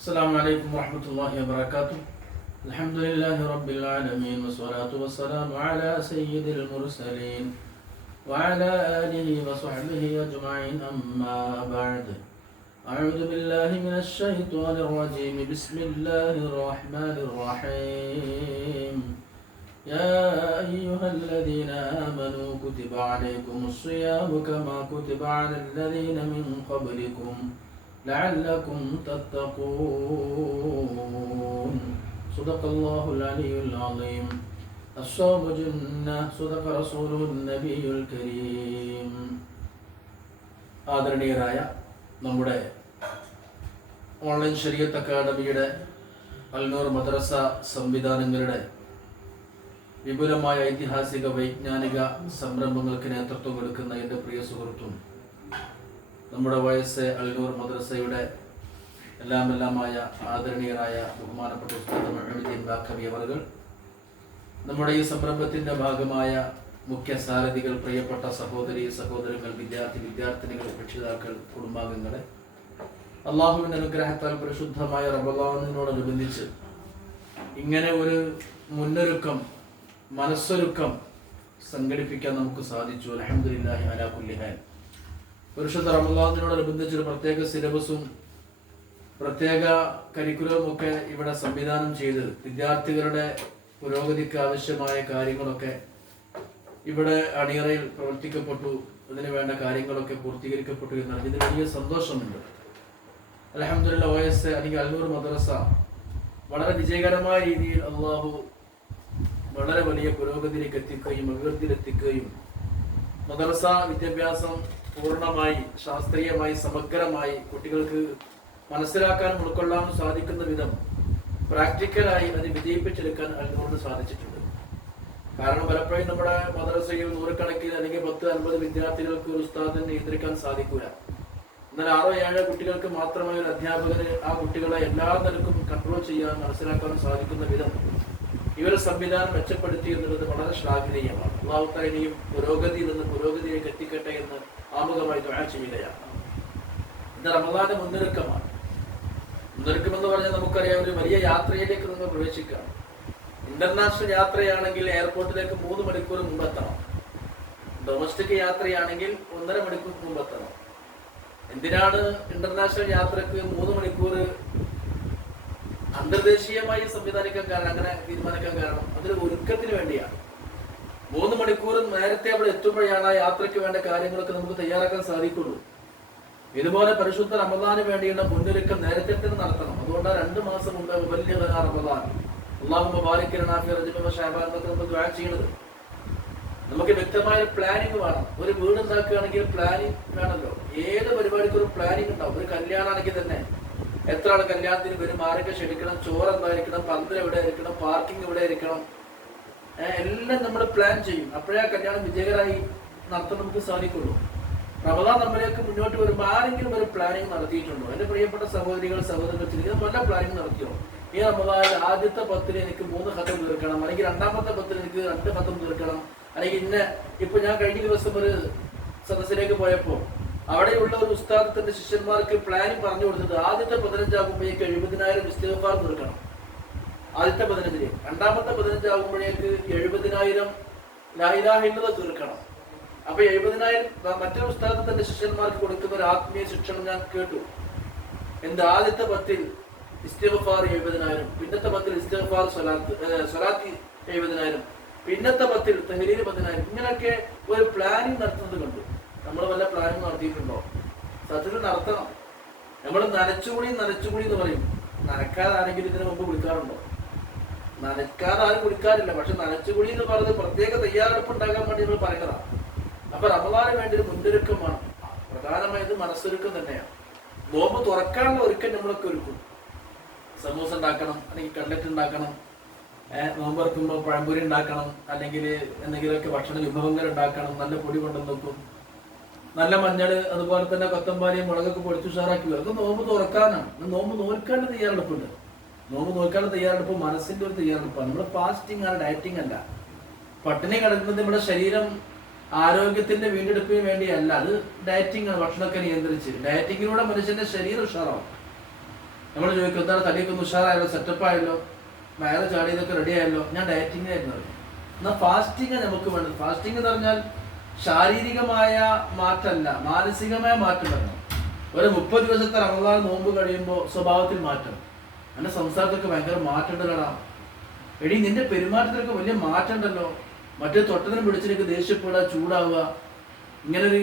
السلام عليكم ورحمة الله وبركاته. الحمد لله رب العالمين والصلاة والسلام على سيد المرسلين وعلى آله وصحبه أجمعين أما بعد. أعوذ بالله من الشيطان الرجيم. بسم الله الرحمن الرحيم. يا أيها الذين آمنوا كتب عليكم الصيام كما كتب على الذين من قبلكم لعلكم تتقون. صدق الله العلي العظيم. الصوم جنة. صدق رسوله النبي الكريم. ആദരണീയരായ നമ്മുടെ ഓൺലൈൻ ശരീഅത്ത് അക്കാദമിയുടെ അൽനൂർ മദ്രസ സംവിധാനങ്ങളുടെ വിപുലമായ ഐതിഹാസിക വൈജ്ഞാനിക സംരംഭങ്ങൾക്ക് നേതൃത്വം കൊടുക്കുന്ന എൻ്റെ പ്രിയ സുഹൃത്തും നമ്മുടെ വയസ്സ് അൽനൂർ മദ്രസയുടെ എല്ലാമായ ആദരണീയരായ ബഹുമാനപ്പെട്ട ഉസ്താദ് മുഹമ്മദ് ബാഖവി അവർകൾ, നമ്മുടെ ഈ സംരംഭത്തിൻ്റെ ഭാഗമായ മുഖ്യ സാരഥികൾ, പ്രിയപ്പെട്ട സഹോദരങ്ങൾ, വിദ്യാർത്ഥിനികൾ, രക്ഷിതാക്കൾ, കുടുംബാംഗങ്ങളെ, അള്ളാഹുവിൻ്റെ അനുഗ്രഹത്താൽ പരിശുദ്ധമായ റമളാനിനോടനുബന്ധിച്ച് ഇങ്ങനെ ഒരു മനസ്സൊരുക്കം സംഘടിപ്പിക്കാൻ നമുക്ക് സാധിച്ചു. അൽഹംദുലില്ലാഹി അലാ കുല്ലി ഹാൽ. പരിശുദ്ധ റമളാനിനോടനുബന്ധിച്ച് ഒരു പ്രത്യേക സിലബസും പ്രത്യേക കരിക്കുലവും ഒക്കെ ഇവിടെ സംവിധാനം ചെയ്ത് വിദ്യാർത്ഥികളുടെ പുരോഗതിക്ക് ആവശ്യമായ കാര്യങ്ങളൊക്കെ ഇവിടെ അണിയറയിൽ പ്രവർത്തിക്കപ്പെട്ടു. അതിന് വേണ്ട കാര്യങ്ങളൊക്കെ പൂർത്തീകരിക്കപ്പെട്ടു എന്നാണ്. ഇതിന് വലിയ സന്തോഷമുണ്ട്. അൽഹംദുലില്ലാഹ് OS അല്ലെങ്കിൽ അൽനൂർ മദ്രസ വളരെ വിജയകരമായ രീതിയിൽ അള്ളാഹു വളരെ വലിയ പുരോഗതിയിലേക്ക് എത്തിക്കുകയും അഭിവൃദ്ധിയിലെത്തിക്കുകയും മദ്രസ വിദ്യാഭ്യാസം പൂർണ്ണമായി ശാസ്ത്രീയമായി സമഗ്രമായി കുട്ടികൾക്ക് മനസ്സിലാക്കാനും ഉൾക്കൊള്ളാനും സാധിക്കുന്ന വിധം പ്രാക്ടിക്കലായി അത് വിജയിപ്പിച്ചെടുക്കാൻ അൽനൂറിന് സാധിച്ചിട്ടുണ്ട്. കാരണം പലപ്പോഴും നമ്മുടെ മദ്രസയിൽ നൂറുകണക്കിന് അല്ലെങ്കിൽ 10-50 വിദ്യാർത്ഥികൾക്ക് ഒരു ഉസ്താദിനെ നിയന്ത്രിക്കാൻ സാധിക്കൂല. എന്നാൽ 6-7 കുട്ടികൾക്ക് മാത്രമായി ഒരു അധ്യാപകന് ആ കുട്ടികളെ എല്ലാ നിലക്കും കൺട്രോൾ ചെയ്യാൻ മനസ്സിലാക്കാനും സാധിക്കുന്ന വിധം ഇവരെ സംവിധാനം മെച്ചപ്പെടുത്തി എന്നുള്ളത് വളരെ ശ്ലാഘനീയമാണ്. അല്ലാഹു തആല ഇനിയും പുരോഗതിയിൽ നിന്ന് പുരോഗതിയിലേക്ക് എത്തിക്കട്ടെ എന്ന് ആമുഖമായി ദുആ ചെയ്യുകയാണ്. ഇത് റമളാന്റെ മുന്നൊരുക്കമാണ്. മുന്നൊരുക്കമെന്ന് പറഞ്ഞാൽ നമുക്കറിയാം, ഒരു വലിയ യാത്രയിലേക്ക് നമ്മൾ പ്രവേശിക്കുകയാണ്. ഇന്റർനാഷണൽ യാത്രയാണെങ്കിൽ എയർപോർട്ടിലേക്ക് 3 മണിക്കൂർ മുമ്പെത്തണം. ഡൊമസ്റ്റിക് യാത്രയാണെങ്കിൽ 1.5 മണിക്കൂർ മുമ്പെത്തണം. എന്തിനാണ് ഇന്റർനാഷണൽ യാത്രക്ക് 3 മണിക്കൂർ അന്തർദേശീയമായി സംവിധാനിക്കാൻ കാരണം, അങ്ങനെ തീരുമാനിക്കാൻ കാരണം അതൊരു ഒരുക്കത്തിന് വേണ്ടിയാണ്. 3 മണിക്കൂർ നേരത്തെ അവിടെ എത്തുമ്പോഴാണ് ആ യാത്രയ്ക്ക് വേണ്ട കാര്യങ്ങളൊക്കെ നമുക്ക് തയ്യാറാക്കാൻ സാധിക്കുള്ളൂ. ഇതുപോലെ പരിശുദ്ധ റമളാന് വേണ്ടിയുള്ള മുന്നൊരുക്കം നേരത്തെ തന്നെ നടത്തണം. അതുകൊണ്ടാണ് 2 മാസം മുമ്പ് വലിയ റമളാൻ അല്ലാഹുമ്മ ബാരിക് ലനാ ഫീ റജബ വ ശഅബാൻ എന്നൊക്കെ നമ്മൾ ദുആ ചെയ്യുന്നത്. നമുക്ക് വ്യക്തമായ പ്ലാനിങ് വേണം. ഒരു വീട് ഉണ്ടാക്കുകയാണെങ്കിൽ പ്ലാനിങ് വേണമല്ലോ. ഏത് പരിപാടിക്കും ഒരു പ്ലാനിങ് ഉണ്ടാവും. ഒരു കല്യാണമാണെങ്കിൽ തന്നെ എത്ര ആൾ കല്യാണത്തിന് വരും, ആരൊക്കെ ക്ഷണിക്കണം, ചോറ് എന്തായിരിക്കണം, പന്തൽ എവിടെ ആയിരിക്കണം, പാർക്കിംഗ് എവിടെ ആയിരിക്കണം, എല്ലാം നമ്മൾ പ്ലാൻ ചെയ്യും. അപ്പോഴേ കല്യാണം വിജയകരമായി നടത്താൻ നമുക്ക് സാധിക്കുള്ളൂ. റമളാൻ നമ്മളിലേക്ക് മുന്നോട്ട് വരുമ്പോൾ ആരെങ്കിലും ഒരു പ്ലാനിങ് നടത്തിയിട്ടുണ്ടോ? എൻ്റെ പ്രിയപ്പെട്ട സഹോദരങ്ങൾ ചിരിക്കുന്നത് നല്ല പ്ലാനിങ് നടത്തിയോ? ഈ റമളാനിൽ ആദ്യത്തെ 10 എനിക്ക് 3 ഖത്തം തീർക്കണം, അല്ലെങ്കിൽ രണ്ടാമത്തെ 10 എനിക്ക് 2 ഖത്തം തീർക്കണം, അല്ലെങ്കിൽ ഇപ്പൊ ഞാൻ കഴിഞ്ഞ ദിവസം ഒരു സദസ്സിലേക്ക് പോയപ്പോ അവിടെയുള്ള ഒരു ഉസ്താദ് തന്റെ ശിഷ്യന്മാർക്ക് പ്ലാനിങ് പറഞ്ഞു കൊടുത്തത് ആദ്യത്തെ 15 ആകുമ്പോഴേക്ക് 70,000 ഇസ്തിഗ്ഫാർ തീർക്കണം. ആദ്യത്തെ 15, രണ്ടാമത്തെ 15 ആകുമ്പോഴേക്ക് 70,000 ലാ ഇലാഹ ഇല്ലല്ലാഹ് തീർക്കണം. അപ്പൊ 70,000 മറ്റൊരു ഉസ്താദ് തന്റെ ശിഷ്യന്മാർക്ക് കൊടുക്കുന്ന ഒരു ആത്മീയ ശിക്ഷണം ഞാൻ കേട്ടു. ആദ്യത്തെ 10 ഇസ്തിഗ്ഫാർ 70,000, പിന്നത്തെ 10 ഇസ്തിഗ്ഫാർ സ്വലാത്ത് 70,000, പിന്നത്തെ 10 തഹ്ലീൽ 10,000. ഇങ്ങനെയൊക്കെ ഒരു പ്ലാനിങ് നടത്തുന്നത് കണ്ടു. നമ്മൾ വല്ല പ്ലാനിങ് നടത്തിയിട്ടുണ്ടോ? സത്യത്തിൽ നടത്തണം. നമ്മൾ നനച്ചുകൂടി എന്ന് പറയും. നനക്കാതെ ആരെങ്കിലും ഇതിനു മുമ്പ് വിളിക്കാറുണ്ടോ? നനക്കാതെ ആരും വിളിക്കാറില്ല. പക്ഷെ നനച്ചുകൂടി എന്ന് പറഞ്ഞത് പ്രത്യേക തയ്യാറെടുപ്പ് ഉണ്ടാക്കാൻ വേണ്ടി നമ്മൾ പറയുന്നതാണ്. അപ്പൊ റമളാന് വേണ്ടി ഒരു മുന്നൊരുക്കം വേണം. പ്രധാനമായത് മനസ്സൊരുക്കം തന്നെയാണ്. നോമ്പ് തുറക്കാനുള്ള ഒരുക്കം നമ്മളൊക്കെ ഒരുക്കും. സമൂസ ഉണ്ടാക്കണം, അല്ലെങ്കിൽ കട്ലറ്റ് ഉണ്ടാക്കണം, നോമ്പ് തുറക്കുമ്പോൾ പഴംപൊരി ഉണ്ടാക്കണം, അല്ലെങ്കിൽ എന്തെങ്കിലുമൊക്കെ ഭക്ഷണ വിഭവങ്ങൾ ഉണ്ടാക്കണം, നല്ല പൊടി കൊണ്ടുവന്ന് വെക്കും, നല്ല മഞ്ഞൾ, അതുപോലെ തന്നെ കൊത്തമ്പാരിയും മുളകൊക്കെ പൊടിച്ചുഷാറാക്കി വരും. അത് നോമ്പ് തുറക്കാനാണ്. നോമ്പ് നോൽക്കാനുള്ള തയ്യാറെടുപ്പുണ്ട്. നോമ്പ് നോൽക്കാനുള്ള തയ്യാറെടുപ്പ് മനസ്സിന്റെ ഒരു തയ്യാറെടുപ്പാണ്. നമ്മൾ ഫാസ്റ്റിംഗ് ആണ്, ഡയറ്റിംഗ് അല്ല. പട്ടിണി കിടക്കുന്നത് നമ്മുടെ ശരീരം ആരോഗ്യത്തിന്റെ വീണ്ടെടുപ്പിന് വേണ്ടിയല്ല. അത് ഡയറ്റിംഗ് ആണ്. ഭക്ഷണമൊക്കെ നിയന്ത്രിച്ച് ഡയറ്റിങ്ങിലൂടെ മനുഷ്യന്റെ ശരീരം ഉഷാറാവും. നമ്മൾ ചോദിക്കും എന്താണ് തടിയൊക്കെ ഒന്ന് ഉഷാറായല്ലോ, സെറ്റപ്പ് ആയല്ലോ, വയറ് ചാടിയതൊക്കെ റെഡി ആയല്ലോ, ഞാൻ ഡയറ്റിംഗ് ആയിരുന്നു. എന്നാൽ ഫാസ്റ്റിംഗ് നമുക്ക് വേണ്ടത്. ഫാസ്റ്റിംഗ് എന്ന് പറഞ്ഞാൽ ശാരീരികമായ മാറ്റമല്ല, മാനസികമായ മാറ്റം വരണം. ഒരു 30 ദിവസത്തെ റമദാൻ നോമ്പ് കഴിയുമ്പോൾ സ്വഭാവത്തിൽ മാറ്റം, എൻ്റെ സംസാരത്തൊക്കെ ഭയങ്കര മാറ്റം ഉണ്ട് കാണാം. എടി നിന്റെ പെരുമാറ്റത്തിലൊക്കെ വലിയ മാറ്റം ഉണ്ടല്ലോ, മറ്റേ തൊട്ടതിനും പിടിച്ചിലേക്ക് ദേഷ്യപ്പെടുക, ചൂടാവുക, ഇങ്ങനൊരു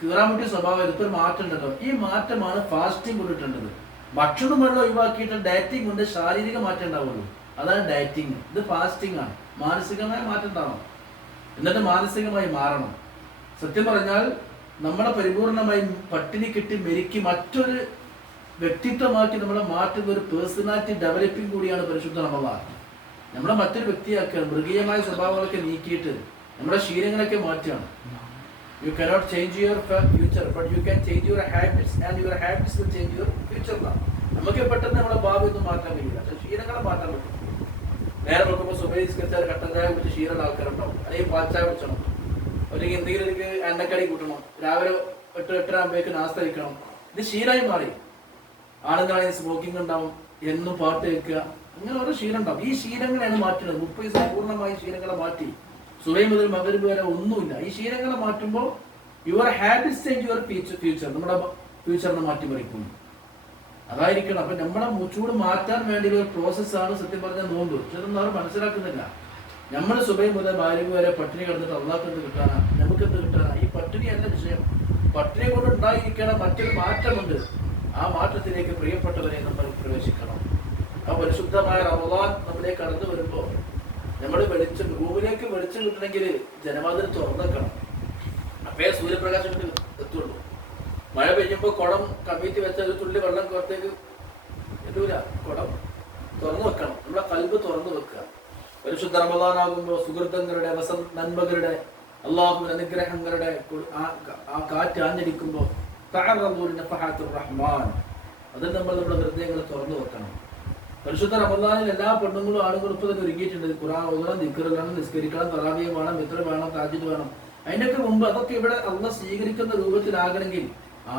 കീറാമുട്ടി സ്വഭാവം, ഇതൊരു മാറ്റം ഉണ്ടല്ലോ. ഈ മാറ്റമാണ് ഫാസ്റ്റിംഗ് കൊണ്ടിട്ടുണ്ടത്. ഭക്ഷണം വെള്ളം ഒഴിവാക്കിയിട്ട് ഡയറ്റിംഗ് കൊണ്ട് ശാരീരിക മാറ്റം ഉണ്ടാവുള്ളൂ. അതാണ് ഡയറ്റിംഗ്. ഇത് ഫാസ്റ്റിംഗ് ആണ്. മാനസികമായ മാറ്റം ഉണ്ടാവണം, എന്നിട്ട് മാനസികമായി മാറണം. സത്യം പറഞ്ഞാൽ നമ്മളെ പരിപൂർണമായി പട്ടിണി കിട്ടി മെരുക്കി മറ്റൊരു വ്യക്തിത്വമാക്കി നമ്മളെ മാറ്റുന്ന ഒരു പേഴ്സണാലിറ്റി ഡെവലപ്പിംഗ് കൂടിയാണ് പരിശുദ്ധ റമദാൻ. നമ്മളെ മറ്റൊരു വ്യക്തിയാക്കുക, മൃഗീയമായ സ്വഭാവങ്ങളൊക്കെ നീക്കിയിട്ട് നമ്മുടെ ശീലങ്ങളൊക്കെ മാറ്റുകയാണ്. You cannot change your future, but you can change your habits, and your habits will change your future. നമുക്ക് പെട്ടെന്ന് നമ്മുടെ ഭാവി ഒന്നും മാറ്റാൻ കഴിയില്ല, പക്ഷെ ശീലങ്ങളെ മാറ്റാൻ പറ്റും. നേരെ നോക്കുമ്പോൾ സുബൈസ്കരിച്ചാൽ കട്ടൻ ചായ കുടിച്ച് ക്ഷീരമുള്ള ആൾക്കാരുണ്ടാവും, അല്ലെങ്കിൽ പാൽച്ചായ കുടിച്ചണം, അല്ലെങ്കിൽ എന്തെങ്കിലും എനിക്ക് എണ്ണക്കടി കൂട്ടണം, രാവിലെ 8-8:30 ആകുമ്പോഴേക്ക് നാസ്ത കഴിക്കണം. ഇത് ശീലമായി മാറി. ആളുകളാണെങ്കിൽ സ്മോക്കിംഗ് ഉണ്ടാവും, എന്നും പാട്ട് കേൾക്കുക, അങ്ങനെ ഓരോ ശീലം ഉണ്ടാവും. ഈ ശീലങ്ങളാണ് മാറ്റുന്നത്. 30 ദിവസം പൂർണ്ണമായി ശീലങ്ങളെ മാറ്റി സുബൈ മുതൽ മഗ്‌രിബ് വരെ ഒന്നുമില്ല. ഈ ശീലങ്ങളെ മാറ്റുമ്പോൾ your habits change your future, നമ്മുടെ ഫ്യൂച്ചറിനെ മാറ്റിമറിക്കും. അതായിരിക്കണം. അപ്പൊ നമ്മളെ ചൂട് മാറ്റാൻ വേണ്ടിയുള്ള ഒരു പ്രോസസ്സാണ് സത്യം പറഞ്ഞാൽ നോമ്പ്. പക്ഷെ അതൊന്നും ആരും മനസ്സിലാക്കുന്നില്ല. നമ്മൾ സുബൈ മുതൽ മഗ്‌രിബ് വരെ പട്ടിണി കിടന്നിട്ട് അള്ളാഹ്ക്ക് എന്ത് കിട്ടാനാ, നമുക്ക് എന്ത് കിട്ടാനാ? ഈ പട്ടിണിയല്ല വിഷയം. പട്ടിണി കൊണ്ട് ഉണ്ടായിരിക്കണം മറ്റൊരു മാറ്റമുണ്ട്. ആ മാറ്റത്തിലേക്ക് പ്രിയപ്പെട്ടവരെ നമ്മൾ പ്രവേശിക്കണം. ആ പരിശുദ്ധമായ റമദാൻ നമ്മളിലേക്ക് കടന്നു വരുമ്പോൾ നമ്മൾ വെളിച്ചം, റൂമിലേക്ക് വെളിച്ചം കിട്ടണമെങ്കിൽ ജനവാതിൽ തുറന്നേക്കണം. അപ്പേ സൂര്യപ്രകാശം എത്തുള്ളൂ. മഴ പെയ്യുമ്പോൾ കുടം കമ്മിറ്റി വെച്ച ഒരു തുള്ളി വെള്ളം പുറത്തേക്ക് എത്തൂല. കുടം തുറന്നു വെക്കണം, നമ്മളെ കൽബ് തുറന്നു വെക്കുക. പരിശുദ്ധ റമദാനാകുമ്പോൾ സുഹൃത്തുക്കളുടെ നന്മകളുടെ അള്ളാഹുവിന്റെ അനുഗ്രഹങ്ങളുടെ ആ കാറ്റ് ആഞ്ഞടിക്കുമ്പോൾ റഹ്മാൻ, അതിൽ നമ്മൾ നമ്മുടെ ഹൃദയങ്ങളെ തുറന്നു വെക്കണം. പരിശുദ്ധ റമദാനിൽ എല്ലാ പെണ്ണുങ്ങളും ആളുകളും ഇപ്പൊ തന്നെ ഒരുങ്ങിയിട്ടുണ്ട്. ഖുർആൻ ഓതണം, ദിക്ർ വേണം, നിസ്കരിക്കണം, തറാവീഹ് വേണം, മിത്ര വേണം, താജ്ജുദ് വേണം. അതിനൊക്കെ മുമ്പ് അതൊക്കെ ഇവിടെ അള്ളാഹ് സ്വീകരിക്കുന്ന രൂപത്തിലാകണമെങ്കിൽ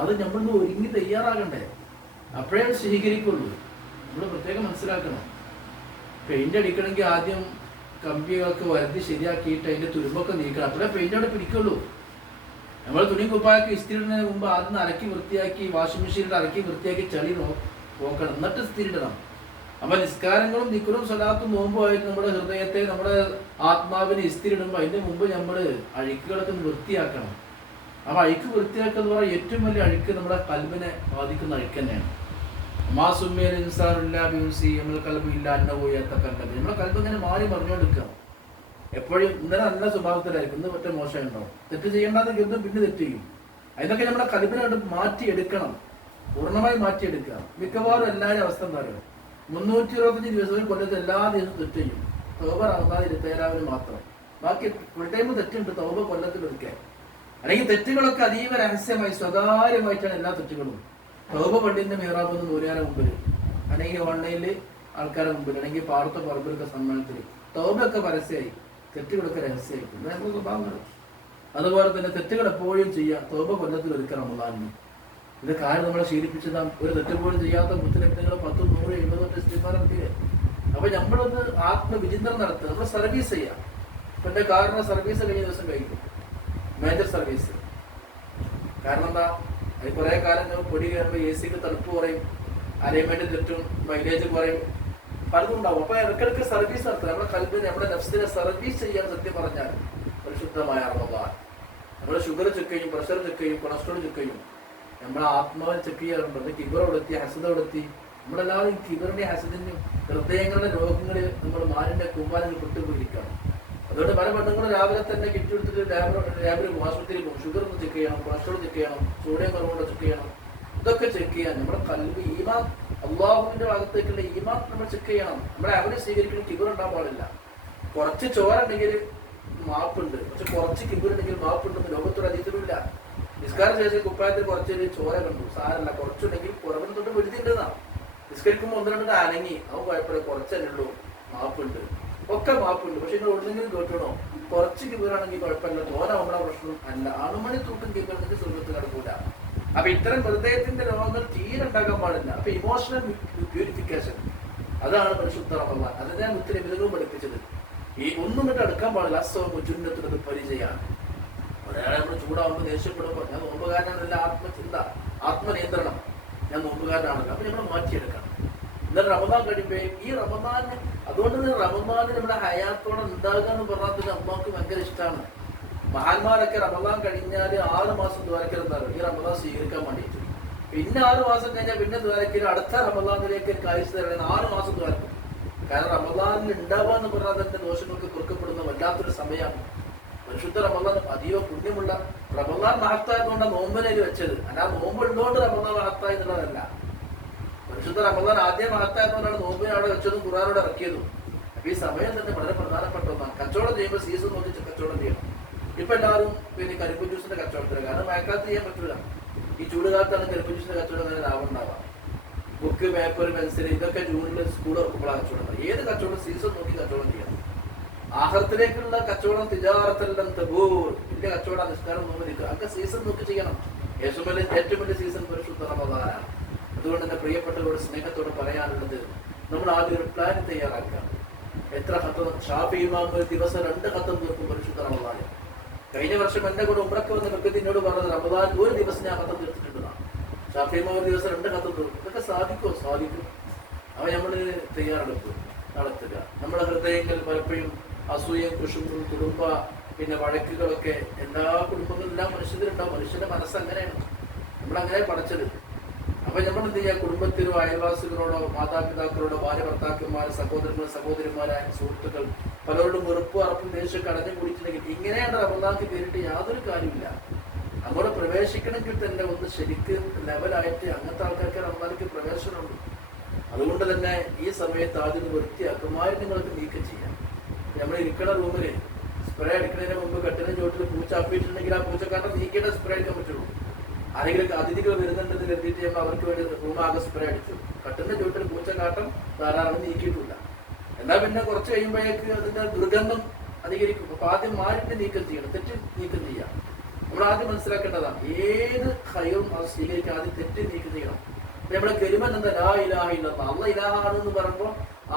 അത് നമ്മൾ ഒരുങ്ങി തയ്യാറാകണ്ടേ? അപ്പോഴേ സ്വീകരിക്കുള്ളൂ. നമ്മൾ പ്രത്യേകം മനസ്സിലാക്കണം. പെയിന്റ് അടിക്കണമെങ്കിൽ ആദ്യം കമ്പിയൊക്കെ വരുത്തി ശരിയാക്കിയിട്ട് അതിന്റെ തുരുമ്പൊക്കെ നീക്കണം, അപ്പോഴേ പെയിന്റ് അവിടെ പിടിക്കുള്ളൂ. നമ്മൾ തുണി കുപ്പായൊക്കെ ഇസ്തിരിടുന്നതിന് മുമ്പ് ആദ്യം അലക്കി വൃത്തിയാക്കി വാഷിംഗ് മെഷീനിൽ അലക്കി വൃത്തിയാക്കി ചളി നോക്കണം, എന്നിട്ട് ഇസ്തിരിടണം. അപ്പൊ നിസ്കാരങ്ങളും ദിക്റും സ്വലാത്തും നോമ്പുമായിട്ട് നമ്മുടെ ഹൃദയത്തെ, നമ്മുടെ ആത്മാവിനെ ഇസ്തിരിടുമ്പോൾ അതിന്റെ മുമ്പ് നമ്മൾ അഴുക്കുകളൊക്കെ വൃത്തിയാക്കണം. അപ്പൊ അഴുക്ക് വൃത്തിയാക്കുക എന്ന് പറഞ്ഞാൽ ഏറ്റവും വലിയ അഴുക്ക് നമ്മുടെ കൽബിനെ ബാധിക്കുന്ന അഴുക്ക് തന്നെയാണ്. നമ്മുടെ കൽബ് ഇങ്ങനെ മാറി പറഞ്ഞുകൊടുക്കുക. എപ്പോഴും ഇന്നലെ നല്ല സ്വഭാവത്തിലായിരിക്കും, ഇന്ന് മറ്റേ മോശം ഉണ്ടാവും. തെറ്റ് ചെയ്യേണ്ടത് ഗന്ധം പിന്നെ തെറ്റ് ചെയ്യും. അതിനൊക്കെ നമ്മുടെ കൽബിനെ മാറ്റിയെടുക്കണം, പൂർണ്ണമായി മാറ്റിയെടുക്കുക. മിക്കവാറും എല്ലാവരും അവസ്ഥ എന്താ പറയുക, 325 ദിവസം കൊല്ലത്ത് എല്ലാ ദിവസവും തെറ്റ് ചെയ്യും. തൗബ റമദാൻ 27 മാത്രം, ബാക്കി ഫുൾ ടൈം തെറ്റുണ്ട്. തൗബ കൊല്ലത്തിൽ എടുക്കുക. അല്ലെങ്കിൽ തെറ്റുകളൊക്കെ അതീവ രഹസ്യമായി സ്വകാര്യമായിട്ടാണ് എല്ലാ തെറ്റുകളും. തൗബ പള്ളിന്റെ മിഹ്റാബിന്ന് നൂരാന മുമ്പിൽ, അല്ലെങ്കിൽ ഓൺലൈനിൽ ആൾക്കാരുടെ മുമ്പിൽ, അല്ലെങ്കിൽ പാർത്ത പറമ്പിലൊക്കെ സമ്മേളനത്തിൽ. തൗബയൊക്കെ പരസ്യമായി, തെറ്റുകളൊക്കെ രഹസ്യമായിരിക്കും. നമ്മുടെ സ്വഭാവങ്ങൾ. അതുപോലെ തന്നെ തെറ്റുകൾ എപ്പോഴും ചെയ്യുക. തൗബ കൊല്ലത്തിൽ ഒരുക്കുക റമദാനിന്. ഇത് കാര്യം നമ്മളെ ശീലിപ്പിച്ചതാണ്. ഒരു തെറ്റ് പോലും ചെയ്യാത്ത മുത്തലബ്ധങ്ങൾ 10, 100, 70 സ്ത്രീമാരൊക്കെ. അപ്പൊ നമ്മളൊന്ന് ആത്മവിചിന്തനം നടത്തുക, നമ്മൾ സർവീസ് ചെയ്യാം. ഇപ്പൊ എന്റെ കാറിന് സർവീസ് കഴിഞ്ഞ ദിവസം കഴിക്കും, മേജർ സർവീസ്. കാരണം എന്താ, അത് കുറെ കാലം നമ്മൾ പൊടി കയറുമ്പോൾ AC ക്ക് തണുപ്പ് കുറയും, അലൈൻമെന്റ് തെറ്റും, മൈലേജ് കുറയും, പലതും ഉണ്ടാവും. അപ്പൊ ഇടയ്ക്കിടയ്ക്ക് സർവീസ് നടത്തുക. നമ്മുടെ കൽബിനെ, നമ്മുടെ നഫ്സിനെ സർവീസ് ചെയ്യാൻ സത്യം പറഞ്ഞാൽ പരിശുദ്ധമായ റമദാൻ. നമ്മൾ ഷുഗർ ചെക്ക് ചെയ്യും, പ്രഷർ ചെക്ക് ചെയ്യും, കൊളസ്ട്രോൾ ചെക്ക് ചെയ്യും, നമ്മളെ ആത്മാവിനെ ചെക്ക് ചെയ്യാറുണ്ട്. കിബറോടെത്തി, ഹസദോടെത്തി. നമ്മളെല്ലാവരും കിബറിന്റെയും ഹസദിന്റെയും ഹൃദയങ്ങളുടെ രോഗങ്ങളിൽ നമ്മൾ മാലിന്റെ കുമ്പാലങ്ങൾ പെട്ടുപോയിരിക്കുകയാണ്. അതുകൊണ്ട് പല പെണ്ണുങ്ങളും രാവിലെ തന്നെ കിറ്റ് എടുത്തിട്ട് ലാബിൽ ആശുപത്രിയിൽ പോകും. ഷുഗർ ഒന്ന് ചെക്ക് ചെയ്യണം, കൊളസ്ട്രോൾ ചെക്ക് ചെയ്യണം, സോഡിയം കുറവുണ്ടോ ചെക്ക് ചെയ്യണം. ഇതൊക്കെ ചെക്ക് ചെയ്യാൻ നമ്മുടെ കൽബ്, ഈമാൻ, അള്ളാഹുവിന്റെ ഭാഗത്തേക്കുള്ള ഈമാൻ നമ്മൾ ചെക്ക് ചെയ്യണം. നമ്മളെ അവരെ സ്വീകരിക്കണം. കിബർ ഉണ്ടാകാൻ പാടില്ല. കുറച്ച് ചോര ഉണ്ടെങ്കിൽ മാപ്പുണ്ട്, പക്ഷെ കുറച്ച് കിബറുണ്ടെങ്കിൽ മാപ്പുണ്ടെന്ന് ലോകത്തൊരു അതീതമില്ല. നിസ്കാരം ശേഷം കുപ്പായത്തിൽ കുറച്ചൊരു ചോര കണ്ടു, സാരല്ല, കുറച്ചുണ്ടെങ്കിൽ കുറവിന് തൊട്ട് വെടുത്തിണ്ടെന്നാണ്. നിസ്കരിക്കുമ്പോൾ 1-2 അനങ്ങി, അവൻ കുഴപ്പമില്ല, കുറച്ചല്ലേ ഉള്ളൂ, മാപ്പുണ്ട്, ഒക്കെ മാപ്പുണ്ട്. പക്ഷെ നിങ്ങൾ ഒന്നെങ്കിലും കേട്ടണോ, കുറച്ച് കിബറാണെങ്കിൽ കുഴപ്പമില്ല, തോന നമ്മളെ പ്രശ്നം അല്ല. ആണുമണി തൂക്കം കിബറിനെങ്കിൽ സ്വർഗത്ത് കിടക്കൂല. അപ്പൊ ഇത്തരം ഹൃദയത്തിന്റെ രോഗങ്ങൾ തീരെ ഉണ്ടാക്കാൻ പാടില്ല. അപ്പൊ ഇമോഷണൽ പ്യൂരിഫിക്കേഷൻ, അതാണ് പരിശുദ്ധ റമദാൻ. അത് ഞാൻ മുത്തനബികളും പഠിപ്പിച്ചത്. ഈ ഒന്നും കൊണ്ട് അടുക്കാൻ പാടില്ല. അസ്വം ചുന്നത്തുള്ളത് പരിചയമാണ്. ഒരാളെ നമ്മൾ ചൂടാവുമ്പോൾ ദേഷ്യപ്പെടുമ്പോൾ ഞാൻ നോമ്പുകാരനല്ല, ആത്മചിന്ത, ആത്മനിയന്ത്രണം, ഞാൻ നോമ്പുകാരനാണല്ലോ. അപ്പൊ നമ്മൾ മാറ്റിയെടുക്കണം. എന്നാൽ റമദാൻ കഴിയുമ്പോൾ ഈ റമദാന്, അതുകൊണ്ട് തന്നെ റമദാന് നമ്മുടെ ഹയാത്തോടെ ഉണ്ടാകുക എന്ന് പറഞ്ഞാൽ അമ്മക്ക് ഭയങ്കര ഇഷ്ടമാണ്. മഹാന്മാരൊക്കെ റമദാൻ കഴിഞ്ഞാൽ 6 മാസം ദ്വാരക്കലുണ്ടാകും ഈ റമദാൻ സ്വീകരിക്കാൻ വേണ്ടിയിട്ട്. പിന്നെ 6 മാസം കഴിഞ്ഞാൽ പിന്നെ ദ്വാരക്കൽ അടുത്ത റമദാനിലേക്ക് കാഴ്ച തരണം. 6 മാസം ദ്വാരക്കും. കാരണം റമദാനിൽ ഉണ്ടാവുക എന്ന് പറഞ്ഞാൽ തന്നെ ദോഷങ്ങൾക്ക് കുറുക്കപ്പെടുന്ന വല്ലാത്തൊരു സമയമാണ്. പരിശുദ്ധ റമദാൻ അതീവ പുണ്യമുള്ള റമദാൻ മഹത്തായതുകൊണ്ടാണ് നോമ്പിനേൽ വെച്ചത്. അല്ല നോമ്പ് ഉള്ളതുകൊണ്ട് റമദാൻ മഹത്തായ എന്നുള്ളതല്ല. പരിശുദ്ധ റമദാൻ ആദ്യം മഹത്തായതുകൊണ്ടാണ് നോമ്പിനെ അവിടെ വെച്ചതും ഖുർആനോട് ഇറക്കിയതും. അപ്പൊ ഈ സമയം തന്നെ വളരെ പ്രധാനപ്പെട്ട ഒന്നാണ്. കച്ചവടം ചെയ്യുമ്പോൾ സീസൺ നോക്കി കച്ചവടം ചെയ്യണം. ഇപ്പൊ എല്ലാവരും പിന്നെ കരിമ്പ് ജ്യൂസിന്റെ കച്ചവടത്തില്ല. കാരണം മഴക്കാലത്ത് ചെയ്യാൻ പറ്റൂല. ഈ ചൂടുകാലത്താണ് കരിമ്പ് ജ്യൂസിന്റെ കച്ചവടം അങ്ങനെ ലാഭം ഉണ്ടാവുക. ബുക്ക്, പേപ്പർ, പെൻസിൽ ഇതൊക്കെ ജൂണിൽ സ്കൂൾ തുറക്കുമ്പോഴാണ് കച്ചവടം. ഏത് കച്ചവടം സീസൺ നോക്കി കച്ചവടം ചെയ്യണം. ആഹ്റത്തിലേക്കുള്ള കച്ചവടം തിജാറത്തെല്ലാം തബൂർ, ഇതിന്റെ കച്ചവടം നിസ്കാരം നോക്കി നിൽക്കുക. അതൊക്കെ സീസൺ നോക്കി ചെയ്യണം. ഏറ്റവും വലിയ സീസൺ പരിശുദ്ധ റമദാനാണ്. അതുകൊണ്ട് തന്നെ പ്രിയപ്പെട്ടവരോട് സ്നേഹത്തോട് പറയാനുള്ളത്, നമ്മൾ ആദ്യം ഒരു പ്ലാൻ തയ്യാറാക്കുക. എത്ര ഖത്തം ഷാഫി ഇമാം ഒരു ദിവസം 2 ഖത്തം തീർക്കും പരിശുദ്ധ റമദാനിൽ. കഴിഞ്ഞ വർഷം എന്റെ കൂടെ ഉംറക്ക് വന്ന വ്യക്തിനോട് പറഞ്ഞത് റമദാൻ ഒരു ദിവസം ഞാൻ ഖത്തം തീർത്തിട്ടുള്ളതാണ്. ഷാഫി ഇമാം ഒരു ദിവസം 2 ഖത്തം തീർക്കും. ഇതൊക്കെ സാധിക്കുമോ? സാധിക്കും. അവ നമ്മൾ തയ്യാറെടുക്കും, നടത്തുക. നമ്മുടെ ഹൃദയങ്ങൾ പലപ്പോഴും അസൂയയും കുശുമ്പും കുടുംബ പിന്നെ വഴക്കുകളൊക്കെ എല്ലാ കുടുംബങ്ങളിലെല്ലാം മനുഷ്യരുണ്ടാവും. മനുഷ്യന്റെ മനസ്സ് അങ്ങനെയാണ്, നമ്മളങ്ങനെ പഠിച്ചത്. അപ്പൊ നമ്മൾ എന്ത് ചെയ്യുക? കുടുംബത്തിലോ അയൽവാസികളോടോ മാതാപിതാക്കളോടോ ഭാര്യ ഭർത്താക്കന്മാർ, സഹോദരങ്ങൾ, സഹോദരിമാരായ സുഹൃത്തുക്കൾ പലരോടും വെറുപ്പും അറപ്പും ദേഷ്യം കടഞ്ഞു കൂടിയിട്ടുണ്ടെങ്കിൽ ഇങ്ങനെയാണ് റമദാനിക്ക് കയറിയിട്ട് യാതൊരു കാര്യമില്ല. അങ്ങോട്ട് പ്രവേശിക്കണമെങ്കിൽ തന്നെ ഒന്ന് ശരിക്ക് ലെവലായിട്ട് അങ്ങനത്തെ ആൾക്കാർക്ക് റമദാനിക്ക് പ്രവേശനമുണ്ട്. അതുകൊണ്ട് തന്നെ ഈ സമയത്ത് ആദ്യം വൃത്തിയാക്കും, മാലിന്യങ്ങൾക്ക് നീക്കം ചെയ്യാം. നമ്മൾ ഇരിക്കുന്ന റൂമില് സ്പ്രേ അടിക്കുന്നതിന് മുമ്പ് കട്ടിലിന് ചോട്ടിൽ പൂച്ച അപ്പിയിട്ടുണ്ടെങ്കിൽ ആ പൂച്ചക്കാട്ടം നീക്കിയിട്ട് സ്പ്രേ അടിക്കാൻ പറ്റുള്ളൂ. ആരെങ്കിലും അതിഥികൾ വരുന്നുണ്ടെന്ന് കരുതിയിട്ട് ചെയ്യുമ്പോൾ അവർക്ക് വേണ്ടി റൂമാകെ സ്പ്രേ അടിച്ചു. കട്ടിലിന്റെ ചോട്ടിൽ പൂച്ചക്കാട്ടം ധാരാളം നീക്കിയിട്ടില്ല. എന്നാൽ പിന്നെ കുറച്ച് കഴിയുമ്പോഴേക്ക് അതിന്റെ ദുർഗന്ധം അധികരിക്കും. അപ്പൊ ആദ്യം മാലിന്യം നീക്കം ചെയ്യണം, തെറ്റ് നീക്കം ചെയ്യാം. നമ്മൾ ആദ്യം മനസ്സിലാക്കേണ്ടതാണ്, ഏത് ഖൈറും അത് സ്വീകരിക്കാൻ ആദ്യം തെറ്റ് നീക്കം ചെയ്യണം. നമ്മുടെ കെലിമൻ എന്താ? ലാ ഇലാഹ ഇല്ലല്ലാഹ്. അല്ലാഹ് ഇലാഹാണെന്ന് പറയുമ്പോൾ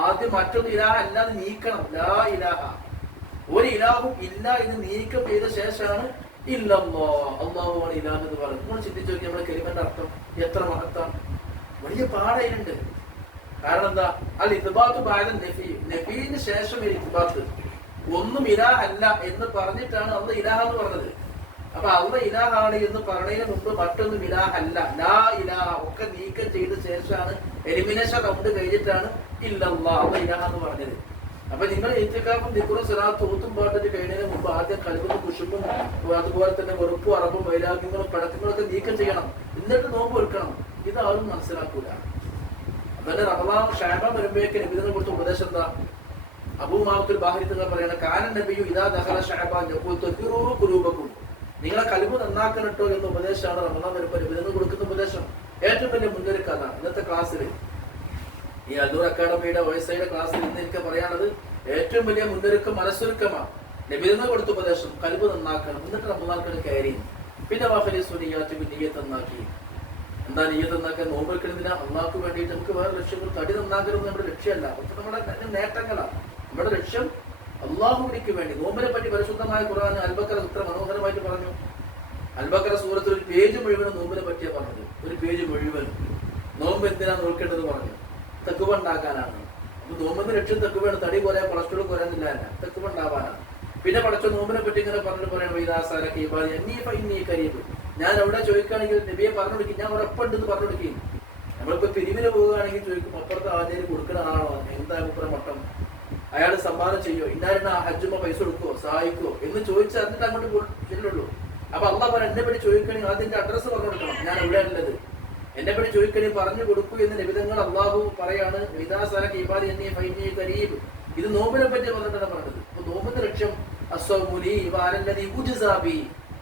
ആദ്യം മറ്റൊന്ന് ഇലാഹ അല്ലാതെ നീക്കണം. ലാ ഇലാഹ, ഒരു ഇലാഹും ഇല്ല എന്ന് നീക്കം ചെയ്ത ശേഷമാണ് ഇല്ലല്ലാഹ്, അല്ലാഹുവാണ് ഇലാഹ് എന്ന് പറയുന്നത്. നമ്മൾ ചിന്തിച്ചു നോക്കി നമ്മുടെ കെലിമന്റെ അർത്ഥം എത്ര മഹത്താണ്. വലിയ പാടയിലുണ്ട്. കാരണം എന്താ? അൽ ഇത്ബാത്തു ബഅദ നഫി, നഫീന് ശേഷം ഒരു ഇത്ബാത്ത്. ഒന്നും ഇലാഹ അല്ല എന്ന് പറഞ്ഞിട്ടാണ് അല്ലാഹ് ഇലാഹ എന്ന് പറഞ്ഞത്. അപ്പൊ അല്ലാഹ് ഇലാഹാണ് എന്ന് പറഞ്ഞതിന് മുമ്പ് മറ്റൊന്നും ഇലാഹ അല്ല, ലാ ഇലാഹ ഒക്കെ നീക്കം ചെയ്ത ശേഷമാണ് എലിമിനേഷൻ റൗണ്ട് കഴിഞ്ഞിട്ടാണ് ഇല്ലല്ലാഹ്, അല്ലാഹ് ഇലാഹ എന്ന് പറഞ്ഞത്. അപ്പൊ നിങ്ങൾ ഇത്തിക്കാഫും ദിക്റും സ്വലാത്തും ഊത്തും പാട്ടിട്ട് കഴിഞ്ഞതിന് മുമ്പ് ആദ്യം കൽബും കുശുമ്പും അതുപോലെ തന്നെ വെറുപ്പും അറപ്പും വൈരാഗ്യങ്ങളും പഴക്കങ്ങളും ഒക്കെ നീക്കം ചെയ്യണം. എന്നിട്ട് നോമ്പ് എടുക്കണം. ഇതാരും മനസ്സിലാക്കൂല. അതുപോലെ റമദാൻ ഷഅബാൻ വരുമ്പോഴേക്ക് നബിതങ്ങൾ കൊടുത്ത ഉപദേശം എന്താ? അബൂ മാവത്തുൽ ബാഹിരി തങ്ങൾ പറയണ കാന നബിയു ഇദാ ദഖല ഷഅബാൻ യഖൂൽ തദ്റൂ ഖുലൂബകും, നിങ്ങളെ കൽബ് നന്നാക്കണട്ടോ എന്ന ഉപദേശമാണ് റമദാൻ വരുമ്പോൾ നബിതങ്ങൾ കൊടുക്കുന്ന ഉപദേശം. ഏറ്റവും വലിയ മുന്നൊരുക്കം അതാണ്. ഇന്നത്തെ ക്ലാസ്സിൽ ഈ അല്ലൂർ അക്കാഡമിയുടെ വയസ്സയുടെ ക്ലാസ്സിൽ ഇന്ന് എനിക്ക് പറയാനുള്ളത് ഏറ്റവും വലിയ മുന്നൊരുക്കം മനസ്സൊരുക്കമാണ്. നബിതങ്ങൾ കൊടുത്ത ഉപദേശം കൽബ് നന്നാക്കണം, എന്നിട്ട് റമദാൻ കയറി. പിന്നെ വാഫലി സുനിയാറ്റ് നീയത്ത് നന്നാക്കി. എന്താ നീയത്ത് നന്നാക്കാൻ? നോമ്പെടുക്കുന്നതിന് അള്ളാഹ്ക്ക് വേണ്ടിയിട്ട്. നമുക്ക് വേറെ ലക്ഷ്യങ്ങൾ തടി നന്നാക്കരുത് നമ്മുടെ ലക്ഷ്യമല്ല, അതൊക്കെ നമ്മുടെ നേട്ടങ്ങളാണ്. നമ്മുടെ ലക്ഷ്യം അള്ളാഹുവിനിക്ക് വേണ്ടി. നോമ്പിനെ പറ്റി പരിശുദ്ധമായ ഖുർആൻ അൽബക്കറ ഇത്ര മനോഹരമായിട്ട് പറഞ്ഞു. അൽബക്കറ സൂറത്തിൽ ഒരു പേജ് മുഴുവനും നോമ്പിനെ പറ്റിയാണ് പറഞ്ഞത്. ഒരു പേജ് മുഴുവൻ നോമ്പ് എന്തിനാണ് നോക്കേണ്ടത് പറഞ്ഞു. തെക്കുവ ഉണ്ടാക്കാനാണ്. അപ്പൊ നോമ്പിന്റെ ലക്ഷ്യം തെക്കുവയാണ്. തടി കുറയാൻ, കൊളസ്ട്രോൾ കുറയാനില്ല, തെക്കുവ ഉണ്ടാവാനാണ്. പിന്നെ പഠിച്ച നോമ്പിനെ പറ്റി ഇങ്ങനെ പറഞ്ഞിട്ട് പറയണം, വൈദാസാരക്ക് കരീബ്, ഞാൻ എവിടെ ചോദിക്കുകയാണെങ്കിൽ നബിയെ പറഞ്ഞു കൊടുക്കും, ഞാൻ ഉറപ്പുണ്ടെന്ന് പറഞ്ഞു കൊടുക്കുകയും. നമ്മളിപ്പോ പിരിവിന് പോവുകയാണെങ്കിൽ ചോദിക്കും, അപ്പുറത്ത് ആദ്യം കൊടുക്കുന്ന ആളാണോ, എന്താ അഭിപ്രായം മട്ടം, അയാൾ സമ്മാനം ചെയ്യോ, ഇന്നാരുടെ ഹജ്ജുമ്മ പൈസ കൊടുക്കുവോ, സഹായിക്കുവോ എന്ന് ചോദിച്ചാൽ എന്നിട്ട് അങ്ങോട്ട് ചെല്ലുള്ളൂ. അപ്പൊ അള്ളാഹ് പറഞ്ഞു, എന്നെ പറ്റി ചോദിക്കുകയാണെങ്കിൽ ആദ്യന്റെ അഡ്രസ്സ് പറഞ്ഞു കൊടുക്കണം, ഞാൻ എവിടെ ഉള്ളത്, എന്നെ പറ്റി ചോദിക്കുകയാണെങ്കിൽ പറഞ്ഞു കൊടുക്കൂ എന്ന് നബിതങ്ങൾ അള്ളാഹു പറയാണ്. ഇത് നോമ്പിനെ പറ്റി പറഞ്ഞിട്ടാണ് പറഞ്ഞത്. അപ്പൊ നോമ്പിന്റെ ലക്ഷ്യം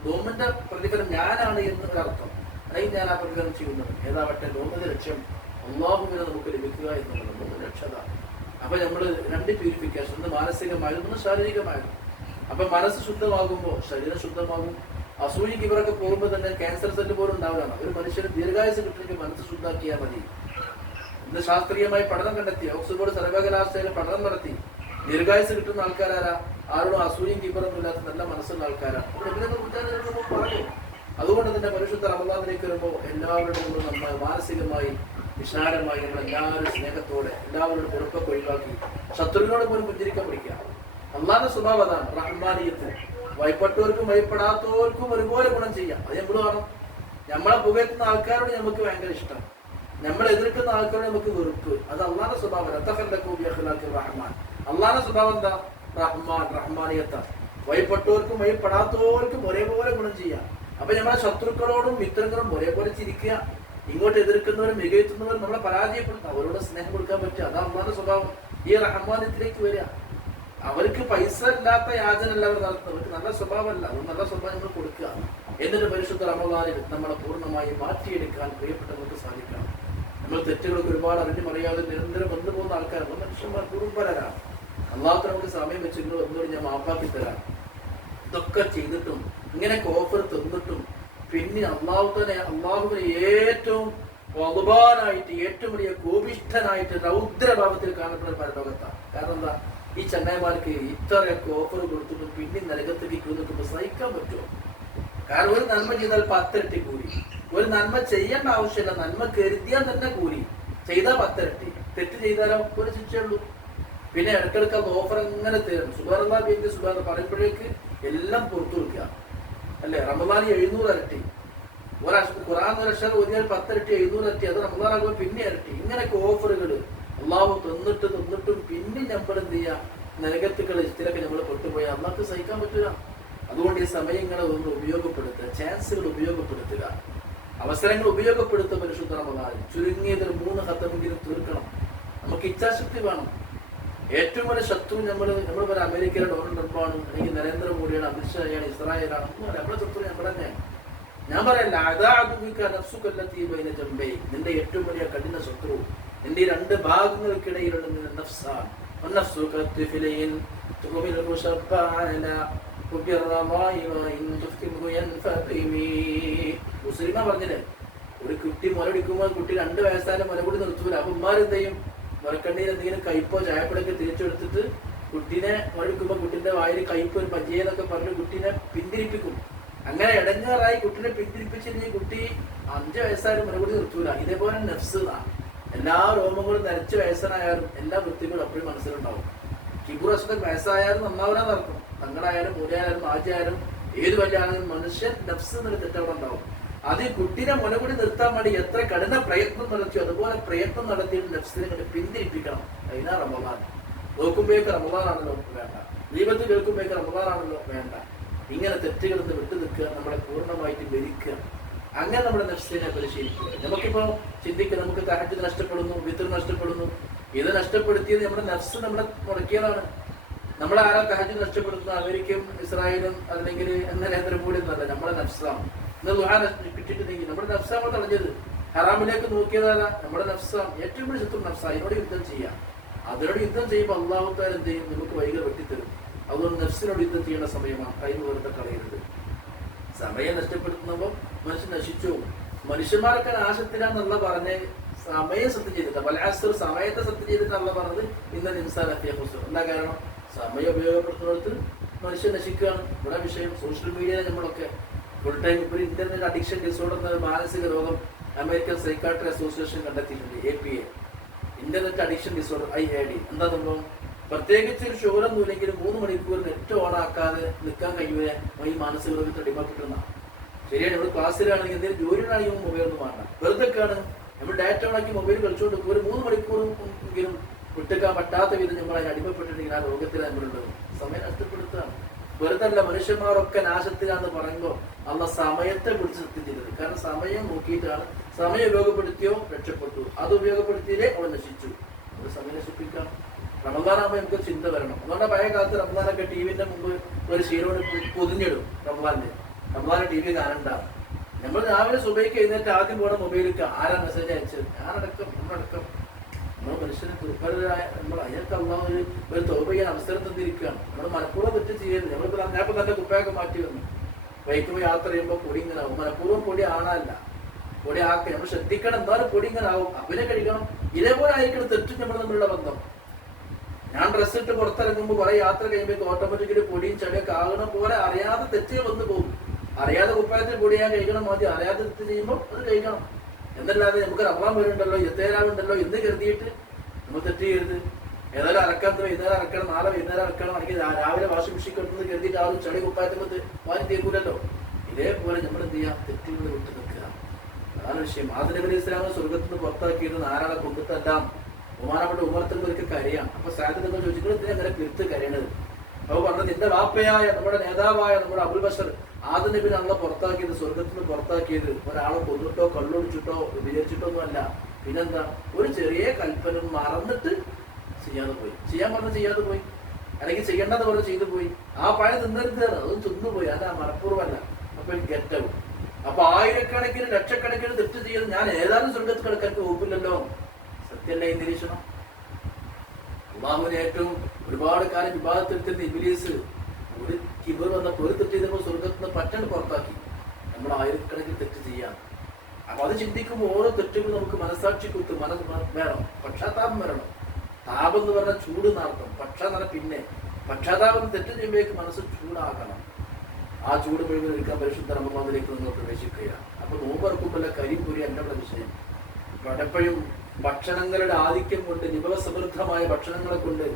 നോമ്പിന്റെ പ്രതിഫലം ഞാനാണ് എന്നൊരു അർത്ഥം. അല്ലെങ്കിൽ ഞാൻ ആ പ്രതിഫലം ചെയ്യുന്നത് ഏതാവട്ടെ, നോമ്പിന്റെ ലക്ഷ്യം അള്ളാഹുവിനെ നമുക്ക് ലഭിക്കുക എന്നുള്ളത് നോമ്പിന്റെ ലക്ഷ്യത. അപ്പൊ നമ്മള് 2 പ്യൂരിഫിക്കേഷൻ, ഒന്ന് മാനസികമായിരുന്നു, ഒന്ന് ശാരീരികമായിരുന്നു. അപ്പൊ മനസ്സ് ശുദ്ധമാകുമ്പോൾ ശരീരം ശുദ്ധമാകും, അസൂയക്ക് ഇവരൊക്കെ പോകുമ്പോൾ തന്നെ ക്യാൻസർ സെല്ല് പോലും ഉണ്ടാവുകയാണ്. ഒരു മനുഷ്യന് ദീർഘായുസ് കിട്ടണമെങ്കിൽ മനസ്സ് ശുദ്ധാക്കിയാൽ മതി. ഇന്ന് ശാസ്ത്രീയമായി പഠനം കണ്ടെത്തി, ഓക്സ്ഫോർഡ് സർവകലാശാല പഠനം നടത്തി. ദീർഘായുസ് കിട്ടുന്ന ആൾക്കാരാരാ? ആരോടും അസൂയും കീപ്പറൊന്നും ഇല്ലാത്ത നല്ല മനസ്സുള്ള ആൾക്കാരാണ്. പറയും. അതുകൊണ്ട് തന്നെ പരിശുദ്ധ റമദാനിലേക്ക് വരുമ്പോൾ എല്ലാവരുടെ മുമ്പ് നമ്മൾ മാനസികമായി വിശാലമായി നമ്മളെല്ലാവരും സ്നേഹത്തോടെ എല്ലാവരുടെ പൊറുപ്പൊക്കെ ഒഴിവാക്കി ശത്രുവിനോട് പോലും പുഞ്ചിരിക്കാൻ പഠിക്കുക. അള്ളാന്റെ സ്വഭാവം അതാണ് റഹ്മാനിയത്തിന്. ഭയപ്പെട്ടവർക്കും ഭയപ്പെടാത്തവർക്കും ഒരുപോലെ ഗുണം ചെയ്യാം. അത് നമ്മൾ കാണും. നമ്മളെ പുകയത്തുന്ന ആൾക്കാരോട് നമുക്ക് ഭയങ്കര ഇഷ്ടം, നമ്മൾ എതിർക്കുന്ന ആൾക്കാരോട് നമുക്ക് വെറുപ്പ്. അത് അള്ളാന്റെ സ്വഭാവം. റഹ്മാൻ, അള്ളാന്റെ സ്വഭാവം എന്താ? റഹ്മാൻ, റഹ്മാനിയത്താണ്. ഭയപ്പെട്ടവർക്കും ഭയപ്പെടാത്തവർക്കും ഒരേപോലെ ഗുണം ചെയ്യാം. അപ്പൊ നമ്മളെ ശത്രുക്കളോടും മിത്രങ്ങളോടും ഒരേപോലെ ചിരിക്കുക. ഇങ്ങോട്ട് എതിർക്കുന്നവരും മികയത്തുന്നവരും നമ്മളെ പരാജയപ്പെടുത്തും, അവരോട് സ്നേഹം കൊടുക്കാൻ പറ്റുക. അതാണ് അള്ളാന്റെ സ്വഭാവം. ഈ റഹ്മാനിയത്തിലേക്ക് വരിക. അവർക്ക് പൈസ ഇല്ലാത്ത യാചനല്ല അവർ നടത്തുന്നത്, അവർക്ക് നല്ല സ്വഭാവമല്ല. അത് നല്ല സ്വഭാവം നമ്മൾ കൊടുക്കുക. എന്നിട്ട് പരിശുദ്ധ റമദാനിൽ നമ്മളെ പൂർണ്ണമായി മാറ്റിയെടുക്കാൻ പ്രിയപ്പെട്ടവർക്ക് സാധിക്കണം. നമ്മൾ തെറ്റുകളൊക്കെ ഒരുപാട് അറിഞ്ഞും അറിയാതെ നിരന്തരം വന്നു പോകുന്ന ആൾക്കാരാണ്. മനുഷ്യന്മാർ കുടുംബരാണ്. അള്ളാഹു നമുക്ക് സമയം വെച്ചിട്ട് ഒന്നുകൂടി ഞാൻ മാപ്പാക്കി തരാം. ഇതൊക്കെ ചെയ്തിട്ടും ഇങ്ങനെയൊക്കെ ഓഫർ തന്നിട്ടും പിന്നെ അള്ളാഹുവിനെ ഏറ്റവും വലുബാനായിട്ട് ഏറ്റവും വലിയ കോപിഷ്ഠനായിട്ട് രൗദ്രഭാവത്തിൽ കാണപ്പെടുന്ന പരലോകത്താണ്. കാരണം എന്താ? ഈ ചങ്ങായിമാർക്ക് ഇത്രയൊക്കെ ഓഫർ കൊടുത്തിട്ടും പിന്നെ നരകത്തേക്ക് നിൽക്കുമ്പോൾ സഹിക്കാൻ പറ്റുമോ? കാരണം ഒരു നന്മ ചെയ്താൽ 10 ഇരട്ടി കൂലി. ഒരു നന്മ ചെയ്യേണ്ട ആവശ്യമില്ല, നന്മ കരുതിയാൽ തന്നെ കൂലി. ചെയ്താൽ 10 ഇരട്ടി, തെറ്റ് ചെയ്താലോ ഒരു ശിക്ഷയുള്ളൂ. പിന്നെ ഇടയ്ക്കിടയ്ക്ക് ഓഫർ എങ്ങനെ തരും. സുബാനുള്ള പിന്നെ സുബാന പറയുമ്പോഴേക്ക് എല്ലാം പുറത്തു വെക്കുക അല്ലെ? റമദാനി 700 ഇരട്ടി, ഖുർആൻ ഒരു അക്ഷരം ഓതിയാൽ 10 ഇരട്ടി, 700 ഇരട്ടി. അത് റമദാനാകുമ്പോൾ പിന്നെ ഇരട്ടി. ഇങ്ങനെയൊക്കെ ഓഫറുകൾ അള്ളാഹു തന്നിട്ടും പിന്നെ നമ്മൾ എന്ത് ചെയ്യുക? നരകത്തുകൾ ഇഷ്ടത്തിലൊക്കെ നമ്മൾ പെട്ടുപോയാൽ അള്ളാഹ്ക്ക് സഹിക്കാൻ പറ്റുക. അതുകൊണ്ട് ഈ സമയങ്ങളെ ഒന്ന് ഉപയോഗപ്പെടുത്തുക, ചാൻസുകൾ ഉപയോഗപ്പെടുത്തുക, അവസരങ്ങൾ ഉപയോഗപ്പെടുത്തുക. പരിശുദ്ധ റമദാനിൽ ചുരുങ്ങിയതിൽ 3 ഖത്തമെങ്കിലും തീർക്കണം. നമുക്ക് ഇച്ഛാശക്തി വേണം. ഏറ്റവും വലിയ ശത്രു നമ്മൾ പറയാം അമേരിക്കയിലെ ഡൊണാൾഡ് ട്രംപാണ്, അല്ലെങ്കിൽ നരേന്ദ്രമോദിയാണ്, അമിത്ഷായാണ്, ഇസ്രായേലാണ്. ഒന്നുമല്ല, നമ്മുടെ ശത്രു നമ്മൾ തന്നെയാണ്. ഞാൻ പറയല്ല, നിന്റെ ഏറ്റവും വലിയ കഠിന ശത്രു നിന്റെ 2 ഭാഗങ്ങൾക്കിടയിലുള്ള നഫ്സാണ്. മുസ്ലിമ പറഞ്ഞില്ലേ, ഒരു കുട്ടി മുലടിക്കുമ്പോൾ കുട്ടി 2 വയസ്സായാലും മുലകൂടി നിർത്തൂല. അപ്പൊ ഉമ്മാരെന്ത് ചെയ്യും? മുലക്കണ്ണീർ എന്തെങ്കിലും കയ്പോ ചായപ്പൊടിയൊക്കെ തിരിച്ചെടുത്തിട്ട് കുട്ടീനെ മുലടിക്കുമ്പോൾ കുട്ടിന്റെ വായിൽ കയ്പ് ഒരു പഞ്ചയെന്നൊക്കെ പറഞ്ഞ് കുട്ടീനെ പിന്തിരിപ്പിക്കും. അങ്ങനെ ഇടങ്ങാറായി കുട്ടീനെ പിന്തിരിപ്പിച്ചില്ലെങ്കിൽ കുട്ടി 5 വയസ്സായാലും മുലകൂടി നിർത്തൂല. ഇതേപോലെ നഫ്സ് എല്ലാ രോമങ്ങളും നരച്ച വയസ്സനായാലും എല്ലാ വൃത്തികളും അപ്പോഴും മനസ്സിലുണ്ടാവും. കിബുറസ്തൊക്കെ വയസ്സായാലും നന്നാവരാൻ നടക്കും. തങ്ങളായാലും മൂലയായാലും ആജയായാലും ഏത് വല്യാണെങ്കിലും മനുഷ്യൻ നഫ്സ് എന്നൊരു തെറ്റവിടെ ഉണ്ടാവും. അത് ഈ കുട്ടീനെ മുലകൂടി നിർത്താൻ വേണ്ടി എത്ര കഠിന പ്രയത്നം നടത്തിയോ അതുപോലെ പ്രയത്നം നടത്തിയിട്ട് നഫ്സിനെ കണ്ട് പിന്തിരിപ്പിക്കണം. അതിനാ റമദാൻ. നോക്കുമ്പോഴേക്ക് റമദാനാണല്ലോ വേണ്ട, ദീപത്തിൽ കേൾക്കുമ്പോഴേക്ക് റമദാനാണല്ലോ വേണ്ട. ഇങ്ങനെ തെറ്റുകളിൽ നിന്ന് വിട്ടു നിൽക്കുക, നമ്മളെ പൂർണ്ണമായിട്ട് ഭരിക്കുക. അങ്ങനെ നമ്മുടെ നഫ്സിനെ പരിശീലിക്കുക. നമുക്കിപ്പോ ചിന്തിക്കുക, നമുക്ക് തഹജ്ജുദ് നഷ്ടപ്പെടുന്നു, വിത്ർ നഷ്ടപ്പെടുന്നു. ഇത് നഷ്ടപ്പെടുത്തിയത് നമ്മുടെ നഫ്സ് നമ്മളെ മുടക്കിയതാണ്. നമ്മളെ ആരാ തഹജ്ജുദ് നഷ്ടപ്പെടുത്തുന്നത്? അമേരിക്കയും ഇസ്രായേലും അല്ലെങ്കിൽ നരേന്ദ്രമോദി എന്നല്ല, നമ്മുടെ നഫ്സാണ്. ഇന്ന് ദുആ കിട്ടിയിട്ടുണ്ടെങ്കിൽ നമ്മുടെ നഫ്സാണ് തടഞ്ഞത്. ഹറാമിലേക്ക് നോക്കിയതാരാ? നമ്മുടെ നഫ്സാണ്. ഏറ്റവും വലിയ ശത്രു നഫ്സാ. അതിനോട് യുദ്ധം ചെയ്യാം. അതിനോട് യുദ്ധം ചെയ്യുമ്പോൾ അള്ളാഹു തആല എന്ത് ചെയ്യും? നമുക്ക് വൈകി വെട്ടിത്തരും. അതുകൊണ്ട് നഫ്സിനോട് യുദ്ധം ചെയ്യേണ്ട സമയമാണ്. ടൈം വെറുതെ കളയരുത്. സമയം നഷ്ടപ്പെടുത്തുമ്പോൾ മനുഷ്യൻ നശിച്ചു. മനുഷ്യന്മാരൊക്കെ നാശത്തിലാന്നുള്ള പറഞ്ഞ് സമയം സത്യം ചെയ്തിട്ട് വലാസ്ർ സമയത്തെ സത്യം ചെയ്തിട്ടല്ല പറഞ്ഞത് ഇന്നലെ ഇൻസാനത്തിയ ഹുസ്ർ. എന്താ കാരണം? സമയം ഉപയോഗപ്പെടുത്തുന്നിടത്ത് മനുഷ്യൻ നശിക്കുകയാണ്. ഇവിടെ വിഷയം സോഷ്യൽ മീഡിയയിൽ നമ്മളൊക്കെ ഫുൾ ടൈം. ഇപ്പോൾ ഇന്റർനെറ്റ് അഡിക്ഷൻ ഡിസോർഡർ എന്ന മാനസിക രോഗം അമേരിക്കൻ സൈക്കാട്രി അസോസിയേഷൻ കണ്ടെത്തിയിട്ടുണ്ട്. APA, internet addiction disorder, IAD. എന്താ സംഭവം? പ്രത്യേകിച്ച് ഒരു ഷോറൊന്നും ഇല്ലെങ്കിലും 3 മണിക്കൂർ നെറ്റ് ഓൺ ആക്കാതെ നിൽക്കാൻ കഴിയുക ഈ മാനസിക രോഗത്തിൽ അടിമപ്പെട്ടുന്ന. ശരിയാണ്. നമ്മൾ ക്ലാസ്സിലാണെങ്കിൽ എന്തെങ്കിലും ജോലിയിലാണെങ്കിൽ മൊബൈലൊന്നും വേണ്ട, വെറുതെക്കാണ് നമ്മൾ ഡാറ്റ ഓണാക്കി മൊബൈൽ കളിച്ചുകൊണ്ട് ഒരു 3 മണിക്കൂറെങ്കിലും വിട്ടുക്കാൻ പറ്റാത്ത വിധം നമ്മൾ അതിന് അടിമപ്പെട്ടിട്ടുണ്ടെങ്കിൽ ആ രോഗത്തിൽ നമ്മളുള്ളത്. സമയം നഷ്ടപ്പെടുത്തുകയാണ്. വെറുതെ അല്ല, മനുഷ്യന്മാരൊക്കെ നാശത്തിലാന്ന് പറയുമ്പോൾ അള്ള സമയത്തെ പിടിച്ച് സത്യം ചെയ്തത്. കാരണം സമയം നോക്കിയിട്ടാണ്. സമയം ഉപയോഗപ്പെടുത്തിയോ രക്ഷപ്പെട്ടു, അത് ഉപയോഗപ്പെടുത്തിയില്ലേ അവൻ നശിച്ചു. ഒരു സമയം നശിപ്പിക്കാം. റമദാനാകുമ്പോൾ നമുക്ക് ചിന്ത വരണം. അതുകൊണ്ട് പഴയ കാലത്ത് റമദാനൊക്കെ ടിവിന്റെ മുമ്പ് ഒരു ശീലോട് പൊതിഞ്ഞിടും. റമദാൻ TV കാണണ്ട. നമ്മൾ രാവിലെ സുബൈക്ക് എഴുന്നേറ്റ് ആദ്യം പോകണം മൊബൈലിലേക്ക്. ആരാ മെസ്സേജ് അയച്ചത്? ഞാനടക്കം, നമ്മളടക്കം. നമ്മൾ മനുഷ്യന് ദുർബലരായ നമ്മൾ അതിനൊക്കെ അള്ളാഹു ഒരു തൗബ ചെയ്യാൻ അവസരം തന്നിരിക്കുകയാണ്. നമ്മൾ മനഃപൂർവ്വം തെറ്റ് ചെയ്യരുത്. നമ്മളിപ്പോൾ ഞാനിപ്പോൾ നല്ല കുപ്പയൊക്കെ മാറ്റി വന്നു. ബൈക്ക് യാത്ര ചെയ്യുമ്പോൾ പൊടി ഇങ്ങനെ ആവും. മനഃപൂർവ്വം പൊടി ആണല്ല, പൊടി ആക്കുക. നമ്മൾ ശ്രദ്ധിക്കണം, എന്തായാലും പൊടി ഇങ്ങനെ ആവും. അവനെ കഴിക്കണം. ഇതേപോലെ ആയിരിക്കണം തെറ്റും നമ്മൾ തമ്മിലുള്ള ബന്ധം. ഞാൻ ഡ്രസ്സ് ഇട്ട് പുറത്തിറങ്ങുമ്പോൾ കുറെ യാത്ര കഴിയുമ്പോൾ ഓട്ടോമാറ്റിക്കലി പൊടിയും ചളിയൊക്കെ ആകണ പോലെ അറിയാതെ തെറ്റുകൾ വന്നു പോകും. അറിയാതെ കുപ്പായത്തിൽ പൊടി ഞാൻ കഴിക്കണം മതി, അറിയാതെ തെറ്റ് ചെയ്യുമ്പോൾ അത് കഴിക്കണം. എന്നല്ലാതെ നമുക്ക് റമദാൻ വരുന്നുണ്ടല്ലോ, എത്തേരാവുണ്ടല്ലോ എന്ന് കരുതിയിട്ട് നമ്മൾ തെറ്റ് ചെയ്യരുത്. ഏതായാലും അറക്കാൻ വൈകുന്നേരം അറക്കണം, നാളെ വൈകുന്നേരം അറക്കണം, അല്ലെങ്കിൽ രാവിലെ വാഷിംഗ് മെഷീൻ കെട്ടുന്നത് കരുതിയിട്ട് ആ ഒരു ചളി കുപ്പായത്തിൽ വാരി തീർക്കൂലല്ലോ. ഇതേപോലെ നമ്മൾ എന്ത് ചെയ്യാം, തെറ്റുകൾ വിട്ടു നിൽക്കുക. അതാണ് വിഷയം. ആദം നബി അലൈഹി സ്വലാമിനെ സ്വർഗ്ഗത്തിൽ നിന്ന് പുറത്താക്കിയത് നാരാളെ കൊണ്ടിട്ടെല്ലാം ബഹുമാനപ്പെട്ട ഉമർത്തങ്ങൾക്ക് കരയാം. അപ്പൊ സാധ്യത നിങ്ങൾ ചോദിക്കുന്നത് എന്തിനാ അങ്ങനെ പിറുത്ത് കരയണത്? അപ്പൊ പറഞ്ഞത് നിന്റെ വാപ്പയായ നമ്മുടെ നേതാവായ നമ്മുടെ അബുൽ ബഷർ ആദം നബിനെ അള്ള പുറത്താക്കിയത്, സ്വർഗത്തിൽ നിന്ന് പുറത്താക്കിയത് ഒരാളെ കൊന്നിട്ടോ കള്ളൊടിച്ചിട്ടോ വിചാരിച്ചിട്ടോ ഒന്നും അല്ല. പിന്നെന്താ, ഒരു ചെറിയ കൽപ്പന മറന്നിട്ട് ചെയ്യാതെ പോയി. ചെയ്യാൻ പറഞ്ഞ് ചെയ്യാതെ പോയി, അല്ലെങ്കിൽ ചെയ്യേണ്ടത് പറഞ്ഞ് ചെയ്തു പോയി. ആ പഴം തിന്നരുത്, അതും തിന്നുപോയി. അല്ല, മനഃപൂർവ്വമല്ല. അപ്പൊ ഗെറ്റവും. അപ്പൊ ആയിരക്കണക്കിന് ലക്ഷക്കണക്കിന് തെറ്റ് ചെയ്ത് ഞാൻ ഏതാനും സ്വർഗത്ത് കിടക്കാൻ വകുപ്പില്ലല്ലോ. സത്യല്ലേ ഈ നിരീക്ഷണം? അള്ളാഹുവിന് ഏറ്റവും ഒരുപാട് കാലം വിവാദത്തെടുത്തിരുന്ന ഇബ്ലീസ് ഒരു കിബർ വന്നപ്പോൾ ഒരു തെറ്റ് ചെയ്തപ്പോൾ സ്വർഗത്ത് നിന്ന് പറ്റണ്ട് പുറത്താക്കി. നമ്മൾ ആയിരക്കണക്കിന് തെറ്റ് ചെയ്യാം. അപ്പൊ അത് ചിന്തിക്കുമ്പോൾ ഓരോ തെറ്റുകളും നമുക്ക് മനസ്സാക്ഷി കുത്ത് വേണം, പക്ഷാതാപം വരണം. താപം എന്ന് പറഞ്ഞാൽ ചൂട് നടത്തും, പക്ഷ പിന്നെ പക്ഷാതാപം തെറ്റ് ചെയ്യുമ്പോഴേക്ക് മനസ്സ് ചൂടാകണം. ആ ചൂട് മുഴുവൻ എടുക്കാൻ പരിശുദ്ധ റമദാനിലേക്ക് നിങ്ങൾ പ്രവേശിക്കുക. അപ്പൊ നോമ്പറക്കുമ്പോൾ കരിമ്പുരി എൻ്റെ വിഷയം. പലപ്പോഴും ഭക്ഷണങ്ങളുടെ ആധിക്യം കൊണ്ട്, വിഭവസമൃദ്ധമായ ഭക്ഷണങ്ങളെ കൊണ്ട്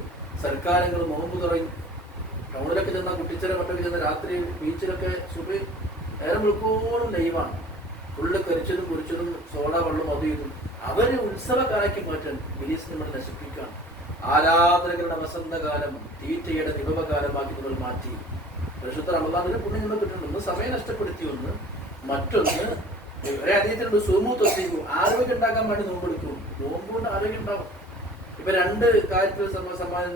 സർക്കാരുകൾ നോമ്പ് തുടങ്ങി. ടൗണിലൊക്കെ ചെന്നാൽ, കുട്ടിച്ചിറ മട്ടൊക്കെ ചെന്ന രാത്രി ബീച്ചിലൊക്കെ സുബഹി നേരം വിളിക്കോളം ലൈവാണ്. ഫുള്ള് കരിച്ചതും കുറിച്ചതും സോഡ വെള്ളം അത് ചെയ്തും അവര് ഉത്സവകാലയ്ക്ക് മാറ്റാൻ ബിലീസ് നമ്മൾ നശിപ്പിക്കുകയാണ്. ആരാധനകളുടെ വസന്തകാലം തീറ്റയുടെ വിഭവകാലമാക്കി നമ്മൾ മാറ്റി. പരിശുദ്ധ റമദാനിന് പുണ്യം നമ്മൾ കിട്ടുന്നുണ്ട്. ഒന്ന് സമയം നഷ്ടപ്പെടുത്തി, ഒന്ന് മറ്റൊന്ന് ഒരേ അതീതത്തിലുണ്ട് സൂമു തൊസീകു, ആരോഗ്യം ഉണ്ടാക്കാൻ വേണ്ടി നോമ്പെടുക്കും. നോമ്പുകൊണ്ട് ആരോഗ്യം ഉണ്ടാവും. ഇപ്പൊ രണ്ട് കാര്യത്തിൽ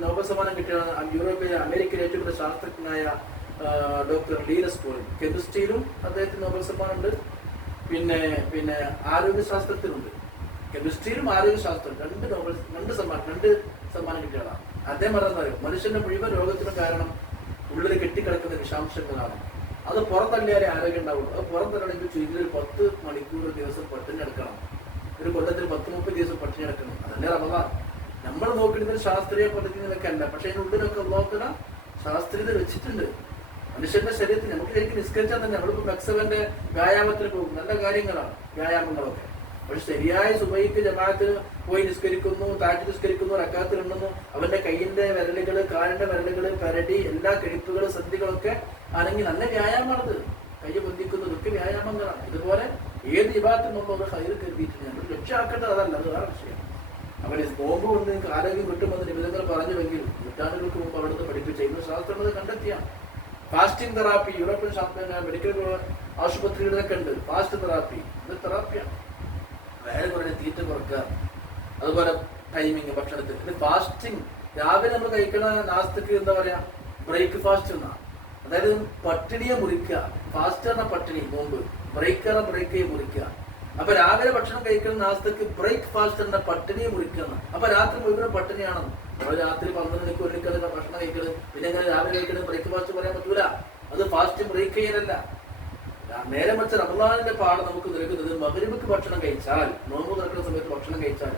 നോബൽ സമ്മാനം കിട്ടിയാണ് യൂറോപ്പിലെ അമേരിക്കയിലെ ഏറ്റവും കൂടുതൽ ശാസ്ത്രജ്ഞനായ ഡോക്ടർ ലീനസ് പോളിൻ. കെമിസ്ട്രിയിലും അദ്ദേഹത്തിന് നോബൽ സമ്മാനം ഉണ്ട്, പിന്നെ ആരോഗ്യശാസ്ത്രത്തിലുണ്ട്. കെമിസ്ട്രിയിലും ആരോഗ്യശാസ്ത്രം രണ്ട് സമ്മാനം കിട്ടിയതാണ്. അദ്ദേഹം പറഞ്ഞത് മനുഷ്യന്റെ മുഴുവൻ രോഗത്തിനും കാരണം ഉള്ളിൽ കെട്ടിക്കിടക്കുന്ന വിഷാംശങ്ങളാണ്. അത് പുറത്തള്ളിയാലേ ആരോഗ്യം ഉണ്ടാവുള്ളൂ. അത് പുറത്തല്ലെങ്കിൽ ചുരുങ്ങിയ 10 മണിക്കൂർ ദിവസം പട്ടിണി എടുക്കണം. ഒരു കൊല്ലത്തിൽ 10-30 ദിവസം പട്ടിണി എടുക്കണം. അതല്ലേ റമദാൻ. നമ്മൾ നോക്കുന്നത് ശാസ്ത്രീയ പദ്ധതികളൊക്കെ അല്ല, പക്ഷെ അതിനുള്ളിലൊക്കെ നോക്കുന്ന ശാസ്ത്രീയത വെച്ചിട്ടുണ്ട്. മനുഷ്യന്റെ ശരീരത്തിന് നമുക്ക് ശരിക്കും നിസ്കരിച്ചാൽ തന്നെ, നമ്മളിപ്പോ മെക്സവന്റെ വ്യായാമത്തിന് പോകും, നല്ല കാര്യങ്ങളാണ് വ്യായാമങ്ങളൊക്കെ. പക്ഷെ ശരിയായ സുബഹിക്ക് ജമാഅത്ത് പോയി നിസ്കരിക്കുന്നു, താഴ്ത്തി നിസ്കരിക്കുന്നു, റക്കാത്തിലുണ്ടെന്നു, അവന്റെ കൈയിന്റെ വിരലുകള്, കാലിന്റെ വിരലുകള്, പരടി, എല്ലാ കിഴിപ്പുകള്, സന്ധികളൊക്കെ ആണെങ്കിൽ നല്ല വ്യായാമമാണത്. കൈ ബന്ധിക്കുന്നു, ഇതൊക്കെ വ്യായാമങ്ങളാണ്. ഇതുപോലെ ഏത് വിഭാഗത്തിൽ നമ്മൾ ഹൈർ കരുതിയിട്ടുണ്ട്. നമ്മൾ ലക്ഷ്യമാക്കേണ്ടത് അതല്ല, അത് വേറെ വിഷയം. അവന് നോമ്പ് കൊണ്ട് നിങ്ങൾക്ക് ആരോഗ്യം കിട്ടുമെന്ന് നിബന്ധനകൾ പറഞ്ഞുവെങ്കിൽ നൂറ്റാണ്ടുകൾക്ക് മുമ്പ് അവിടുന്ന് പഠിപ്പിച്ച ഇന്ന് ശാസ്ത്രം അത് കണ്ടെത്തിയാണ്. ഫാസ്റ്റിംഗ് തെറാപ്പി യൂറോപ്യൻ മെഡിക്കൽ ആശുപത്രികളിലൊക്കെ ഉണ്ട്. ഫാസ്റ്റ് തെറാപ്പി, ഇത് തെറാപ്പിയാണ്. വയറ് കുറഞ്ഞ തീറ്റ കുറക്കുക, അതുപോലെ ടൈമിങ് ഭക്ഷണത്തിൽ. ഇത് ഫാസ്റ്റിംഗ് രാവിലെ നമ്മൾ കഴിക്കണ നാസ്തക്ക് എന്താ പറയാ, ബ്രേക്ക്ഫാസ്റ്റ് എന്നാ. അതായത് പട്ടിണിയെ മുറിക്കുക. ഫാസ്റ്റ് പറഞ്ഞ പട്ടിണി നോമ്പ്, ബ്രേക്ക് പറഞ്ഞ ബ്രേക്ക് മുറിക്കുക. അപ്പൊ രാവിലെ ഭക്ഷണം കഴിക്കുന്ന നാസ്തക്ക് ബ്രേക്ക്ഫാസ്റ്റ് എന്ന പട്ടിണിയെ മുറിക്കുക. അപ്പൊ രാത്രി മുഴുവൻ പട്ടിണിയാണെന്ന്. നമ്മൾ രാത്രി 12 മണിക്ക് 1 മണിക്ക് ഭക്ഷണം കഴിക്കുന്നത്, പിന്നെ എങ്ങനെ രാവിലെ കഴിക്കുന്നത് ബ്രേക്ക്ഫാസ്റ്റ് പറയാൻ പറ്റൂല. അത് ഫാസ്റ്റ് ബ്രേക്ക് ചെയ്യലല്ല. നേരെ മറിച്ച് റമദാനിന്റെ പാഠം നമുക്ക് നൽകുന്നത് മഗ്‌രിബിക്ക് ഭക്ഷണം കഴിച്ചാൽ, നോമ്പ് തുറക്കുന്ന സമയത്ത് ഭക്ഷണം കഴിച്ചാൽ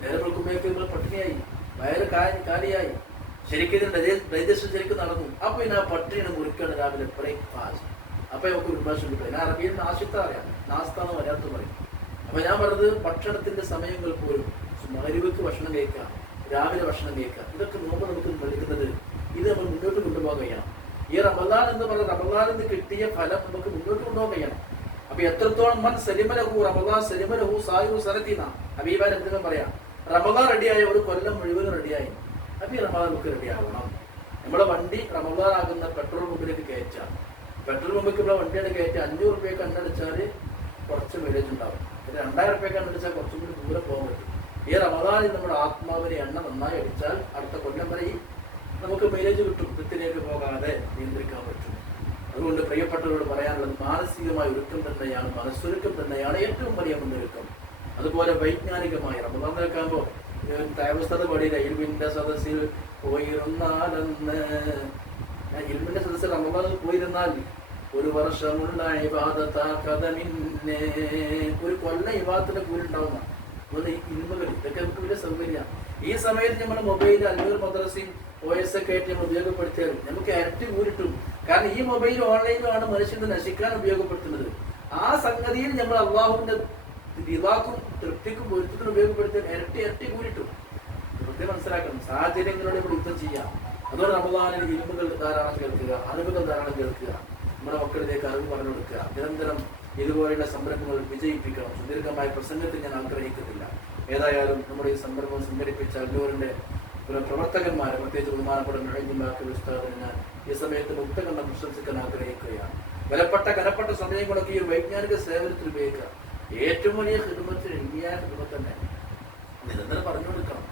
നേരെ വെളുക്കുമ്പോഴേക്ക് നമ്മൾ പട്ടിണിയായി, വയറ് കാലിയായി, ശരിക്കും ഡൈജഷൻ ശരിക്കും നടന്നു. അപ്പൊ ഇനി ആ പട്ടിണിയാണ് മുറിക്കാണ് രാവിലെ ബ്രേക്ക്ഫാസ്റ്റ്. അപ്പൊ നമുക്ക് ഉന്മേഷം കിട്ടും. ഞാൻ അറബിയിൽ നാശിത്ത അറിയാം, നാസ്താന്ന് വരാത്ത പറയും. അപ്പൊ ഞാൻ പറഞ്ഞത് ഭക്ഷണത്തിന്റെ സമയങ്ങൾ പോലും മഗ്‌രിബിക്ക് ഭക്ഷണം കഴിക്കാം, രാവിലെ ഭക്ഷണം കഴിക്കാം. ഇതൊക്കെ നോമ്പ് നമുക്ക് നൽകുന്നത്. ഇത് നമ്മൾ മുന്നോട്ട് കൊണ്ടുപോകാൻ കഴിയണം. ഈ റമദാൻ എന്ന് പറഞ്ഞ റമദാനിൽ നിന്ന് കിട്ടിയ ഫലം നമുക്ക് മുന്നോട്ട് കൊണ്ടുപോകാൻ കഴിയണം. അപ്പൊ എത്രത്തോളം മൻ സലിമലഹു റമദാൻ സലിമലഹു സായിറു സനതീന, ഹബീബാൻ എന്തെങ്കിലും പറയാം. റമദാൻ റെഡിയായ ഒരു കൊല്ലം മുഴുവനും റെഡിയായി. അപ്പൊ ഈ റമദാൻ നമുക്ക് റെഡിയാവണം. നമ്മുടെ വണ്ടി റമദാൻ ആകുന്ന പെട്രോൾ പമ്പിലേക്ക് കയറ്റാം. പെട്രോൾ പമ്പിലേക്കുള്ള വണ്ടിയുടെ കയറ്റി 500 രൂപയ്ക്ക് എണ്ണടിച്ചാൽ കുറച്ച് മൈലേജ് ഉണ്ടാവും. 2000 രൂപയ്ക്ക് എണ്ണടിച്ചാൽ കുറച്ചും കൂടി ദൂരെ പോകാൻ പറ്റും. ഈ റമദാനിൽ നമ്മുടെ ആത്മാവിനെ എണ്ണ നന്നായി അടിച്ചാൽ അടുത്ത കൊല്ലം വരെ നമുക്ക് മൈലേജ് കിട്ടും. വൃത്തിയിലേക്ക് പോകാതെ നിയന്ത്രിക്കാൻ പറ്റും. അതുകൊണ്ട് പ്രിയപ്പെട്ടവരോട് പറയാനുള്ളത്, മാനസികമായ ഒരുക്കം തന്നെയാണ്, മനസ്സൊരുക്കം തന്നെയാണ് ഏറ്റവും വലിയ മുന്നൊരുക്കം. അതുപോലെ വൈജ്ഞാനികമായി റമദാൻ നിൽക്കുമ്പോൾ തൈവസ്ഥത പടിയില്ല, ഇൽമിന്റെ സദസ്സിൽ പോയിരുന്നാലെന്ന്. ഇൽമിന്റെ സദസ്സിൽ റമദാനിൽ പോയിരുന്നാൽ ഒരു വർഷമുള്ള ഒരു കൊല്ലം ഇബാദത്തിന്റെ കൂലി ഉണ്ടാവുന്ന ഇതൊക്കെ നമുക്ക് വലിയ സൗകര്യമാണ്. ഈ സമയത്ത് നമ്മൾ മൊബൈൽ അല്ലൂർ മദ്രസയും OS ഒക്കെ ആയിട്ട് നമ്മൾ ഉപയോഗപ്പെടുത്തിയാലും നമുക്ക് ഇരട്ടി കൂലിട്ടും. കാരണം ഈ മൊബൈൽ ഓൺലൈനിലാണ് മനുഷ്യനെ നശിക്കാൻ ഉപയോഗപ്പെടുത്തുന്നത്. ആ സംഗതിയിൽ നമ്മൾ അള്ളാഹുവിന്റെ ദിവാക്കും തൃപ്തിക്കും പൊരുത്തത്തിന് ഉപയോഗപ്പെടുത്തിയാൽ ഇരട്ടി കൂലിട്ടും. കൃത്യം മനസ്സിലാക്കണം. സാഹചര്യങ്ങളോട് ഇവിടെ യുദ്ധം ചെയ്യാം. അതുകൊണ്ട് റമദാനിൽ ഇൽമുകൾ ധാരാളം കേൾക്കുക, അറിവുകൾ ധാരാളം കേൾക്കുക, നമ്മുടെ മക്കളിലേക്ക് അറിവ് പറഞ്ഞു കൊടുക്കുക. നിരന്തരം ഇതുപോലെയുള്ള സംരംഭങ്ങൾ വിജയിപ്പിക്കണം. സുദീർഘമായ പ്രസംഗത്തിൽ ഞാൻ ആഗ്രഹിക്കുന്നില്ല. ഏതായാലും നമ്മുടെ ഈ സംരംഭം സംഘടിപ്പിച്ച അല്ലൂരിന്റെ പ്രവർത്തകന്മാരെ, പ്രത്യേകിച്ച് ബഹുമാനപ്പെട്ട മുഹൈദ്ദീൻ ഉസ്താദിനെ ഞാൻ ഈ സമയത്ത് മുക്തകണ്ഠം പ്രശംസിക്കാൻ ആഗ്രഹിക്കുകയാണ്. കനപ്പെട്ട സമയങ്ങളൊക്കെ ഈ വൈജ്ഞാനിക സേവനത്തിൽ ഉപയോഗിക്കുക. ഏറ്റവും വലിയ ഹിദ്മത്ത് ഇന്ത്യയായ ഹിദ്മത്ത് തന്നെ നിരന്തരം പറഞ്ഞു കൊടുക്കണം.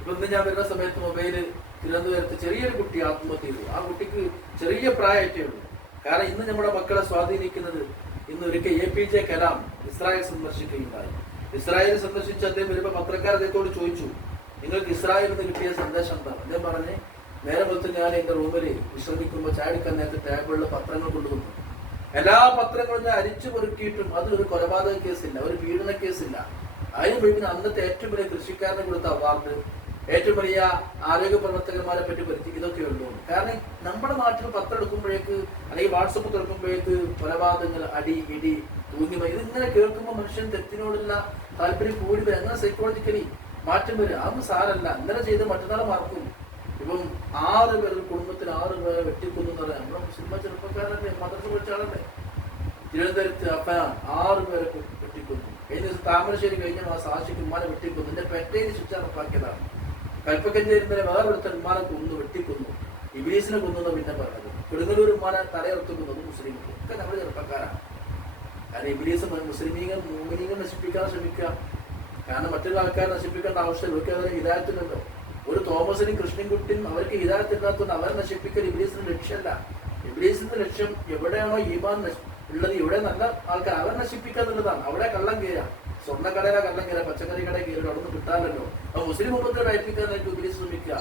ഇപ്പൊ ഇന്ന് ഞാൻ വരുന്ന സമയത്ത് മൊബൈല് തിരുവനന്തപുരത്ത് ചെറിയൊരു കുട്ടി ആത്മഹത്യ ചെയ്തു. ആ കുട്ടിക്ക് ചെറിയ പ്രായമായിട്ടേ ഉള്ളൂ. കാരണം ഇന്ന് നമ്മുടെ മക്കളെ സ്വാധീനിക്കുന്നത്, ഇന്ന് ഒരിക്കൽ APJ കലാം ഇസ്രായേൽ സന്ദർശിക്കുകയുണ്ടായി. ഇസ്രായേൽ സന്ദർശിച്ച് അദ്ദേഹം വരുമ്പോൾ പത്രക്കാർ അദ്ദേഹത്തോട് ചോദിച്ചു, നിങ്ങൾക്ക് ഇസ്രായേലിൽ നിന്ന് കിട്ടിയ സന്ദേശം എന്താണ്? അദ്ദേഹം പറഞ്ഞ്, നേരെ പുറത്ത് ഞാൻ എന്റെ റൂമിൽ വിശ്രമിക്കുമ്പോൾ ചാടിക്കാൻ നേരത്തെ ടേബിളിൽ പത്രങ്ങൾ കൊണ്ടുവന്നു. എല്ലാ പത്രങ്ങളും ഞാൻ അരിച്ചു പൊറുക്കിയിട്ടും അത് ഒരു കൊലപാതക കേസില്ല, ഒരു പീഡന കേസില്ല. അതിന് മുഴുവൻ അന്നത്തെ ഏറ്റവും വലിയ കൃഷിക്കാരനെ കൊടുത്ത അവാർഡ്, ഏറ്റവും വലിയ ആരോഗ്യ പ്രവർത്തകന്മാരെ പറ്റി പറ്റി ഇതൊക്കെ ഉള്ളൂ. കാരണം നമ്മുടെ നാട്ടിൽ പത്രം എടുക്കുമ്പോഴേക്ക് അല്ലെങ്കിൽ വാട്സപ്പ് തുറക്കുമ്പോഴേക്ക് കൊലപാതകങ്ങൾ, അടി, ഇടി, തൂങ്ങിമ, ഇതിങ്ങനെ കേൾക്കുമ്പോൾ മനുഷ്യൻ തെറ്റിനോടുള്ള താല്പര്യം കൂടി വരും. അങ്ങനെ സൈക്കോളജിക്കലി മാറ്റം വരും. അതൊന്നും സാരല്ല. ഇന്നലെ ചെയ്ത് മറ്റന്നാൾ മറക്കും. ഇപ്പം 6 പേർ, കുടുംബത്തിൽ 6 പേരെ വെട്ടിക്കൊന്നു എന്ന് പറയാം. നമ്മുടെ മുസ്ലിം ചെറുപ്പക്കാരല്ലേ, മദ്രസ പഠിച്ച ആളല്ലേ. തിരുവനന്തപുരത്ത് അപ്പനാൻ 6 പേരെ വെട്ടിക്കൊന്നു. കഴിഞ്ഞ ദിവസം താമരശ്ശേരി കഴിഞ്ഞ മാസം ആശിക്ക് ഉമ്മാനെ വെട്ടിക്കൊന്നു. എന്റെ പെറ്റേന് ശിക്ഷ നടപ്പാക്കിയതാണ്. കൽപ്പക്കഞ്ചേരി വേറൊരുത്തൻ ഉമ്മാനെ കൊന്നു, വെട്ടിക്കൊന്നു. ഇബ്ലീസിനെ കൊന്നു പിന്നെ പറഞ്ഞത്. കൊടുങ്ങല്ലൂർ ഉമ്മാനെ തലയിറത്തു കൊന്നത് മുസ്ലിം ഒക്കെ നമ്മുടെ ചെറുപ്പക്കാരാണ്. കാരണം ഇബ്ലീസ് മുസ്ലിമീങ്ങൾ നശിപ്പിക്കാൻ ശ്രമിക്കുക. കാരണം മറ്റൊരു ആൾക്കാരെ നശിപ്പിക്കേണ്ട ആവശ്യം ഇവർക്ക് അതിന് ഹിദായത്തിലുണ്ടോ? ഒരു തോമസിനും കൃഷ്ണൻകുട്ടിയും അവർക്ക് ഹിദായത്തില്ലാത്തതുകൊണ്ട് അവരെ നശിപ്പിക്കൽ ഇബ്ലീസിന്റെ ലക്ഷ്യമല്ല. ഇബ്ലീസിന്റെ ലക്ഷ്യം എവിടെയാണോ ഈമാൻ ഉള്ളത്, ഇവിടെ നല്ല ആൾക്കാർ അവരെ നശിപ്പിക്കുക എന്നുള്ളതാണ്. അവിടെ കള്ളം കയറുക, സ്വർണ്ണക്കടയിലെ കള്ളം കയറുക, പച്ചക്കറി കടയിൽ കയറുക, അവിടെ നിന്ന് കിട്ടാമല്ലോ. അപ്പൊ മുസ്ലിം മുഖത്തെ അയപ്പിക്കാനായിട്ട് ഇബ്ലീസ് ശ്രമിക്കുക.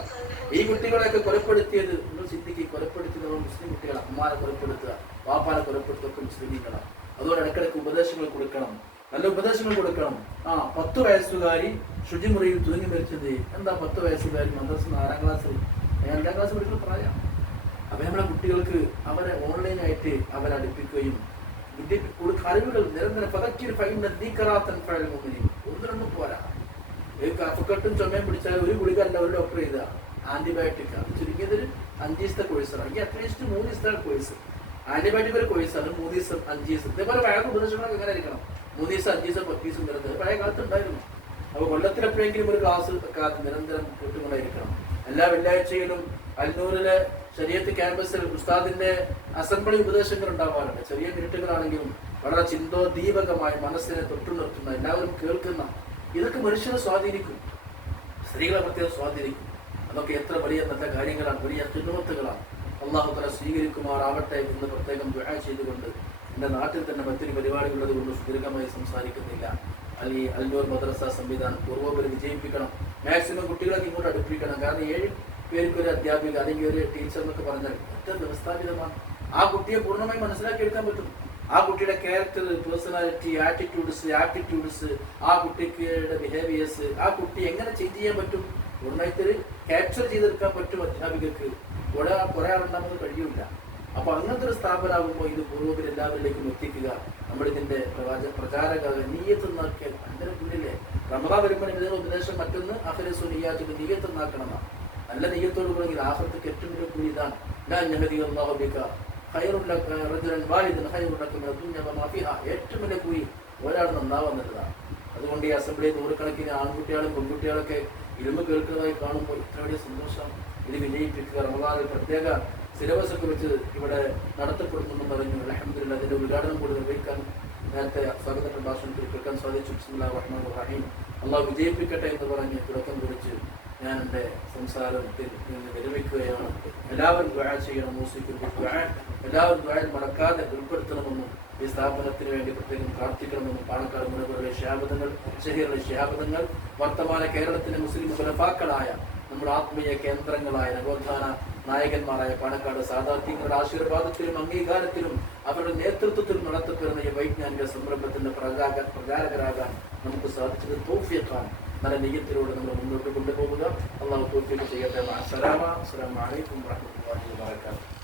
ഈ കുട്ടികളെയൊക്കെ കൊലപ്പെടുത്തിയത് നിങ്ങൾ ചിന്തിക്കുക. കൊലപ്പെടുത്തിയത് മുസ്ലിം കുട്ടികളെ, അമ്മാരെ കൊലപ്പെടുത്തുക, വാപ്പാനെ കൊലപ്പെടുത്തുക മുസ്ലിമീങ്ങളാണ്. അതുകൊണ്ട് ഇടയ്ക്കിടയ്ക്ക് ഉപദേശങ്ങൾ കൊടുക്കണം, നല്ല ഉപദേശങ്ങൾ കൊടുക്കണം. 10 വയസ്സുകാരി ശുചിമുറിയിൽ തൂങ്ങി മരിച്ചത്. എന്താ 10 വയസ്സുകാരി മദ്രസ 4ാം ക്ലാസ് 5ാം ക്ലാസ് പഠിക്കുന്ന പ്രായം. അപ്പൊ നമ്മളെ കുട്ടികൾക്ക് അവരെ ഓൺലൈനായിട്ട് അവരടുപ്പിക്കുകയും അറിവുകൾ നിരന്തരം ഒന്നും പോരാ. കഫക്കെട്ടും ചുമയും പിടിച്ചാൽ ഒരു ഗുളിക അല്ല ഒരു ഡോക്ടർ ചെയ്ത ആന്റിബയോട്ടിക്. അത് ചുരുങ്ങിയതൊരു 5 ദിവസത്തെ കോഴ്സാണ്, അല്ലെങ്കിൽ അറ്റ്ലീസ്റ്റ് 3 ദിവസത്തെ കോഴ്സ്. ആന്റിബയോട്ടിക് ഒരു കോഴ്സാണ് 3 ദിവസം 5 ദിവസം. ഇതേപോലെ പഴയ ഉപദേശങ്ങളൊക്കെ എങ്ങനെ ആയിരിക്കണം? 3 ദിവസം 5 ദിവസം 10 ദിവസം വരുന്നത് പഴയ കാലത്ത് ഉണ്ടായിരുന്നു. അപ്പൊ കൊല്ലത്തിലെപ്പോഴെങ്കിലും ഒരു ക്ലാസ് നിരന്തരം കേട്ടുകൊണ്ടായിരിക്കണം. എല്ലാ വെള്ളിയാഴ്ചയിലും അല്ലൂരിലെ ശരീഅത്ത് ക്യാമ്പസിൽ ഉസ്താദിന്റെ അസംബ്ലി ഉപദേശങ്ങൾ ഉണ്ടാവാറുണ്ട്. ചെറിയ മിനിറ്റുകളാണെങ്കിലും വളരെ ചിന്തോദ്ദീപകമായി മനസ്സിനെ തൊട്ടു നിർത്തുന്ന, എല്ലാവരും കേൾക്കുന്ന, ഇതൊക്കെ മനുഷ്യനെ സ്വാധീനിക്കും, സ്ത്രീകളെ പ്രത്യേകം സ്വാധീനിക്കും. അതൊക്കെ എത്ര വലിയ നല്ല കാര്യങ്ങളാണ്, വലിയ ഖിദ്മത്തുകളാണ്. അല്ലാഹു തആല സ്വീകരിക്കുമാറാവട്ടെ എന്ന് പ്രത്യേകം ദുആ ചെയ്തുകൊണ്ട് എൻ്റെ നാട്ടിൽ തന്നെ മറ്റൊരു പരിപാടികളുള്ളത് കൊണ്ട് സുദീർഘമായി സംസാരിക്കുന്നില്ല. അല്ലൂർ മദ്രസ സംവിധാനം പൂർവ്വപരി വിജയിപ്പിക്കണം. മാക്സിമം കുട്ടികളൊക്കെ ഇങ്ങോട്ട് അടുപ്പിക്കണം. കാരണം 7 പേർക്ക് ഒരു അധ്യാപിക അല്ലെങ്കിൽ ഒരു ടീച്ചർ എന്നൊക്കെ പറഞ്ഞാൽ എത്ര വ്യവസ്ഥാപിതമാണ്. ആ കുട്ടിയെ പൂർണ്ണമായി മനസ്സിലാക്കി എടുക്കാൻ പറ്റും. ആ കുട്ടിയുടെ ക്യാരക്ടർ, പേഴ്സണാലിറ്റി, ആറ്റിറ്റ്യൂഡ്സ്, ആ കുട്ടിയുടെ ബിഹേവിയേഴ്സ്, ആ കുട്ടി എങ്ങനെ ചേഞ്ച് ചെയ്യാൻ പറ്റും, പൂർണ്ണമായിട്ട് ക്യാപ്ചർ ചെയ്തെടുക്കാൻ പറ്റും അധ്യാപികക്ക്. കുറെ ആളുണ്ടാകുന്നത് കഴിയില്ല. അപ്പൊ അങ്ങനത്തെ ഒരു സ്ഥാപനമാകുമ്പോൾ ഇത് പൂർവ്വത്തിൽ എല്ലാവരിലേക്കും എത്തിക്കുക. നമ്മളിതിന്റെ പ്രചാരക നീയത്തുന്നാക്കിയാൽ അങ്ങനെ കൂടില്ലേ. റമദാൻ വരുമ്പോൾ ഇതിന്റെ ഉപദേശം മറ്റൊന്ന് അഖ്ലസു നിയ്യത്ത്, നീയത്തുന്നാക്കണം. നല്ല നെയ്യത്തോട് കൂടെങ്കിൽ ആഖിറത്തേക്ക് ഏറ്റവും വലിയ കൂലി ഇതാണ്. ഏറ്റവും വലിയ കൂലി ഒരാൾ നന്നാവുന്നതാണ്. അതുകൊണ്ട് ഈ അസംബ്ലി നൂറുകണക്കിന് ആൺകുട്ടികളും പെൺകുട്ടികളൊക്കെ ഇരുമ്പ് കേൾക്കുന്നതായി കാണുമ്പോൾ ഇത്ര വലിയ സന്തോഷം. ഇത് വിജയിപ്പിക്കുക. റമദാനിൽ പ്രത്യേക സിലബസ് ഒക്കെ വെച്ച് ഇവിടെ നടത്തപ്പെടുന്നുണ്ടെന്ന് പറഞ്ഞു. അൽഹംദുലില്ലാഹ് അതിന്റെ ഉദ്ഘാടനം കൂടി നിർവഹിക്കാൻ നേരത്തെ സ്വാഗത പ്രഭാഷണത്തിൽ കേൾക്കാൻ സാധിച്ചു. ബിസ്മില്ലാഹിർ റഹ്മാനിർ റഹീം. അള്ളാഹു വിജയിപ്പിക്കട്ടെ എന്ന് പറഞ്ഞ് തുടക്കം കുറിച്ച് ഞാൻ എൻ്റെ സംസാരത്തിൽ നിന്ന് വിരമിക്കുകയാണ്. എല്ലാവരും ദുആ ചെയ്യണം. എല്ലാവരും ദുആയിൽ മറക്കാതെ ഉൾപ്പെടുത്തണമെന്നും ഈ സ്ഥാപനത്തിന് വേണ്ടി പ്രത്യേകം പ്രാർത്ഥിക്കണമെന്നും പാണക്കാട് മുനവറിലെ ശിഹാബദങ്ങൾ, ഷഹീറിലെ ശിഹാബദങ്ങൾ, വർത്തമാന കേരളത്തിലെ മുസ്ലിം ഖുലഫാക്കളായ നമ്മുടെ ആത്മീയ കേന്ദ്രങ്ങളായ നവോത്ഥാന നായകന്മാരായ പാണക്കാട് സാദാത്യങ്ങളുടെ ആശീർവാദത്തിലും അംഗീകാരത്തിലും അവരുടെ നേതൃത്വത്തിലും നടത്തപ്പെടുന്ന ഈ വൈജ്ഞാനിക സംരംഭത്തിന്റെ പ്രചാരകരാകാൻ നമുക്ക് സാധിച്ചത് തൗഫീഖാണ്. നല്ല നെയ്യത്തിലൂടെ നമ്മൾ മുന്നോട്ട് കൊണ്ടുപോകുക. അള്ളാഹു തൗഫീഖ് ചെയ്യട്ടെ. അസ്സലാമു അലൈക്കും വറഹ്മത്തുള്ളാഹി വബറകാതുഹു.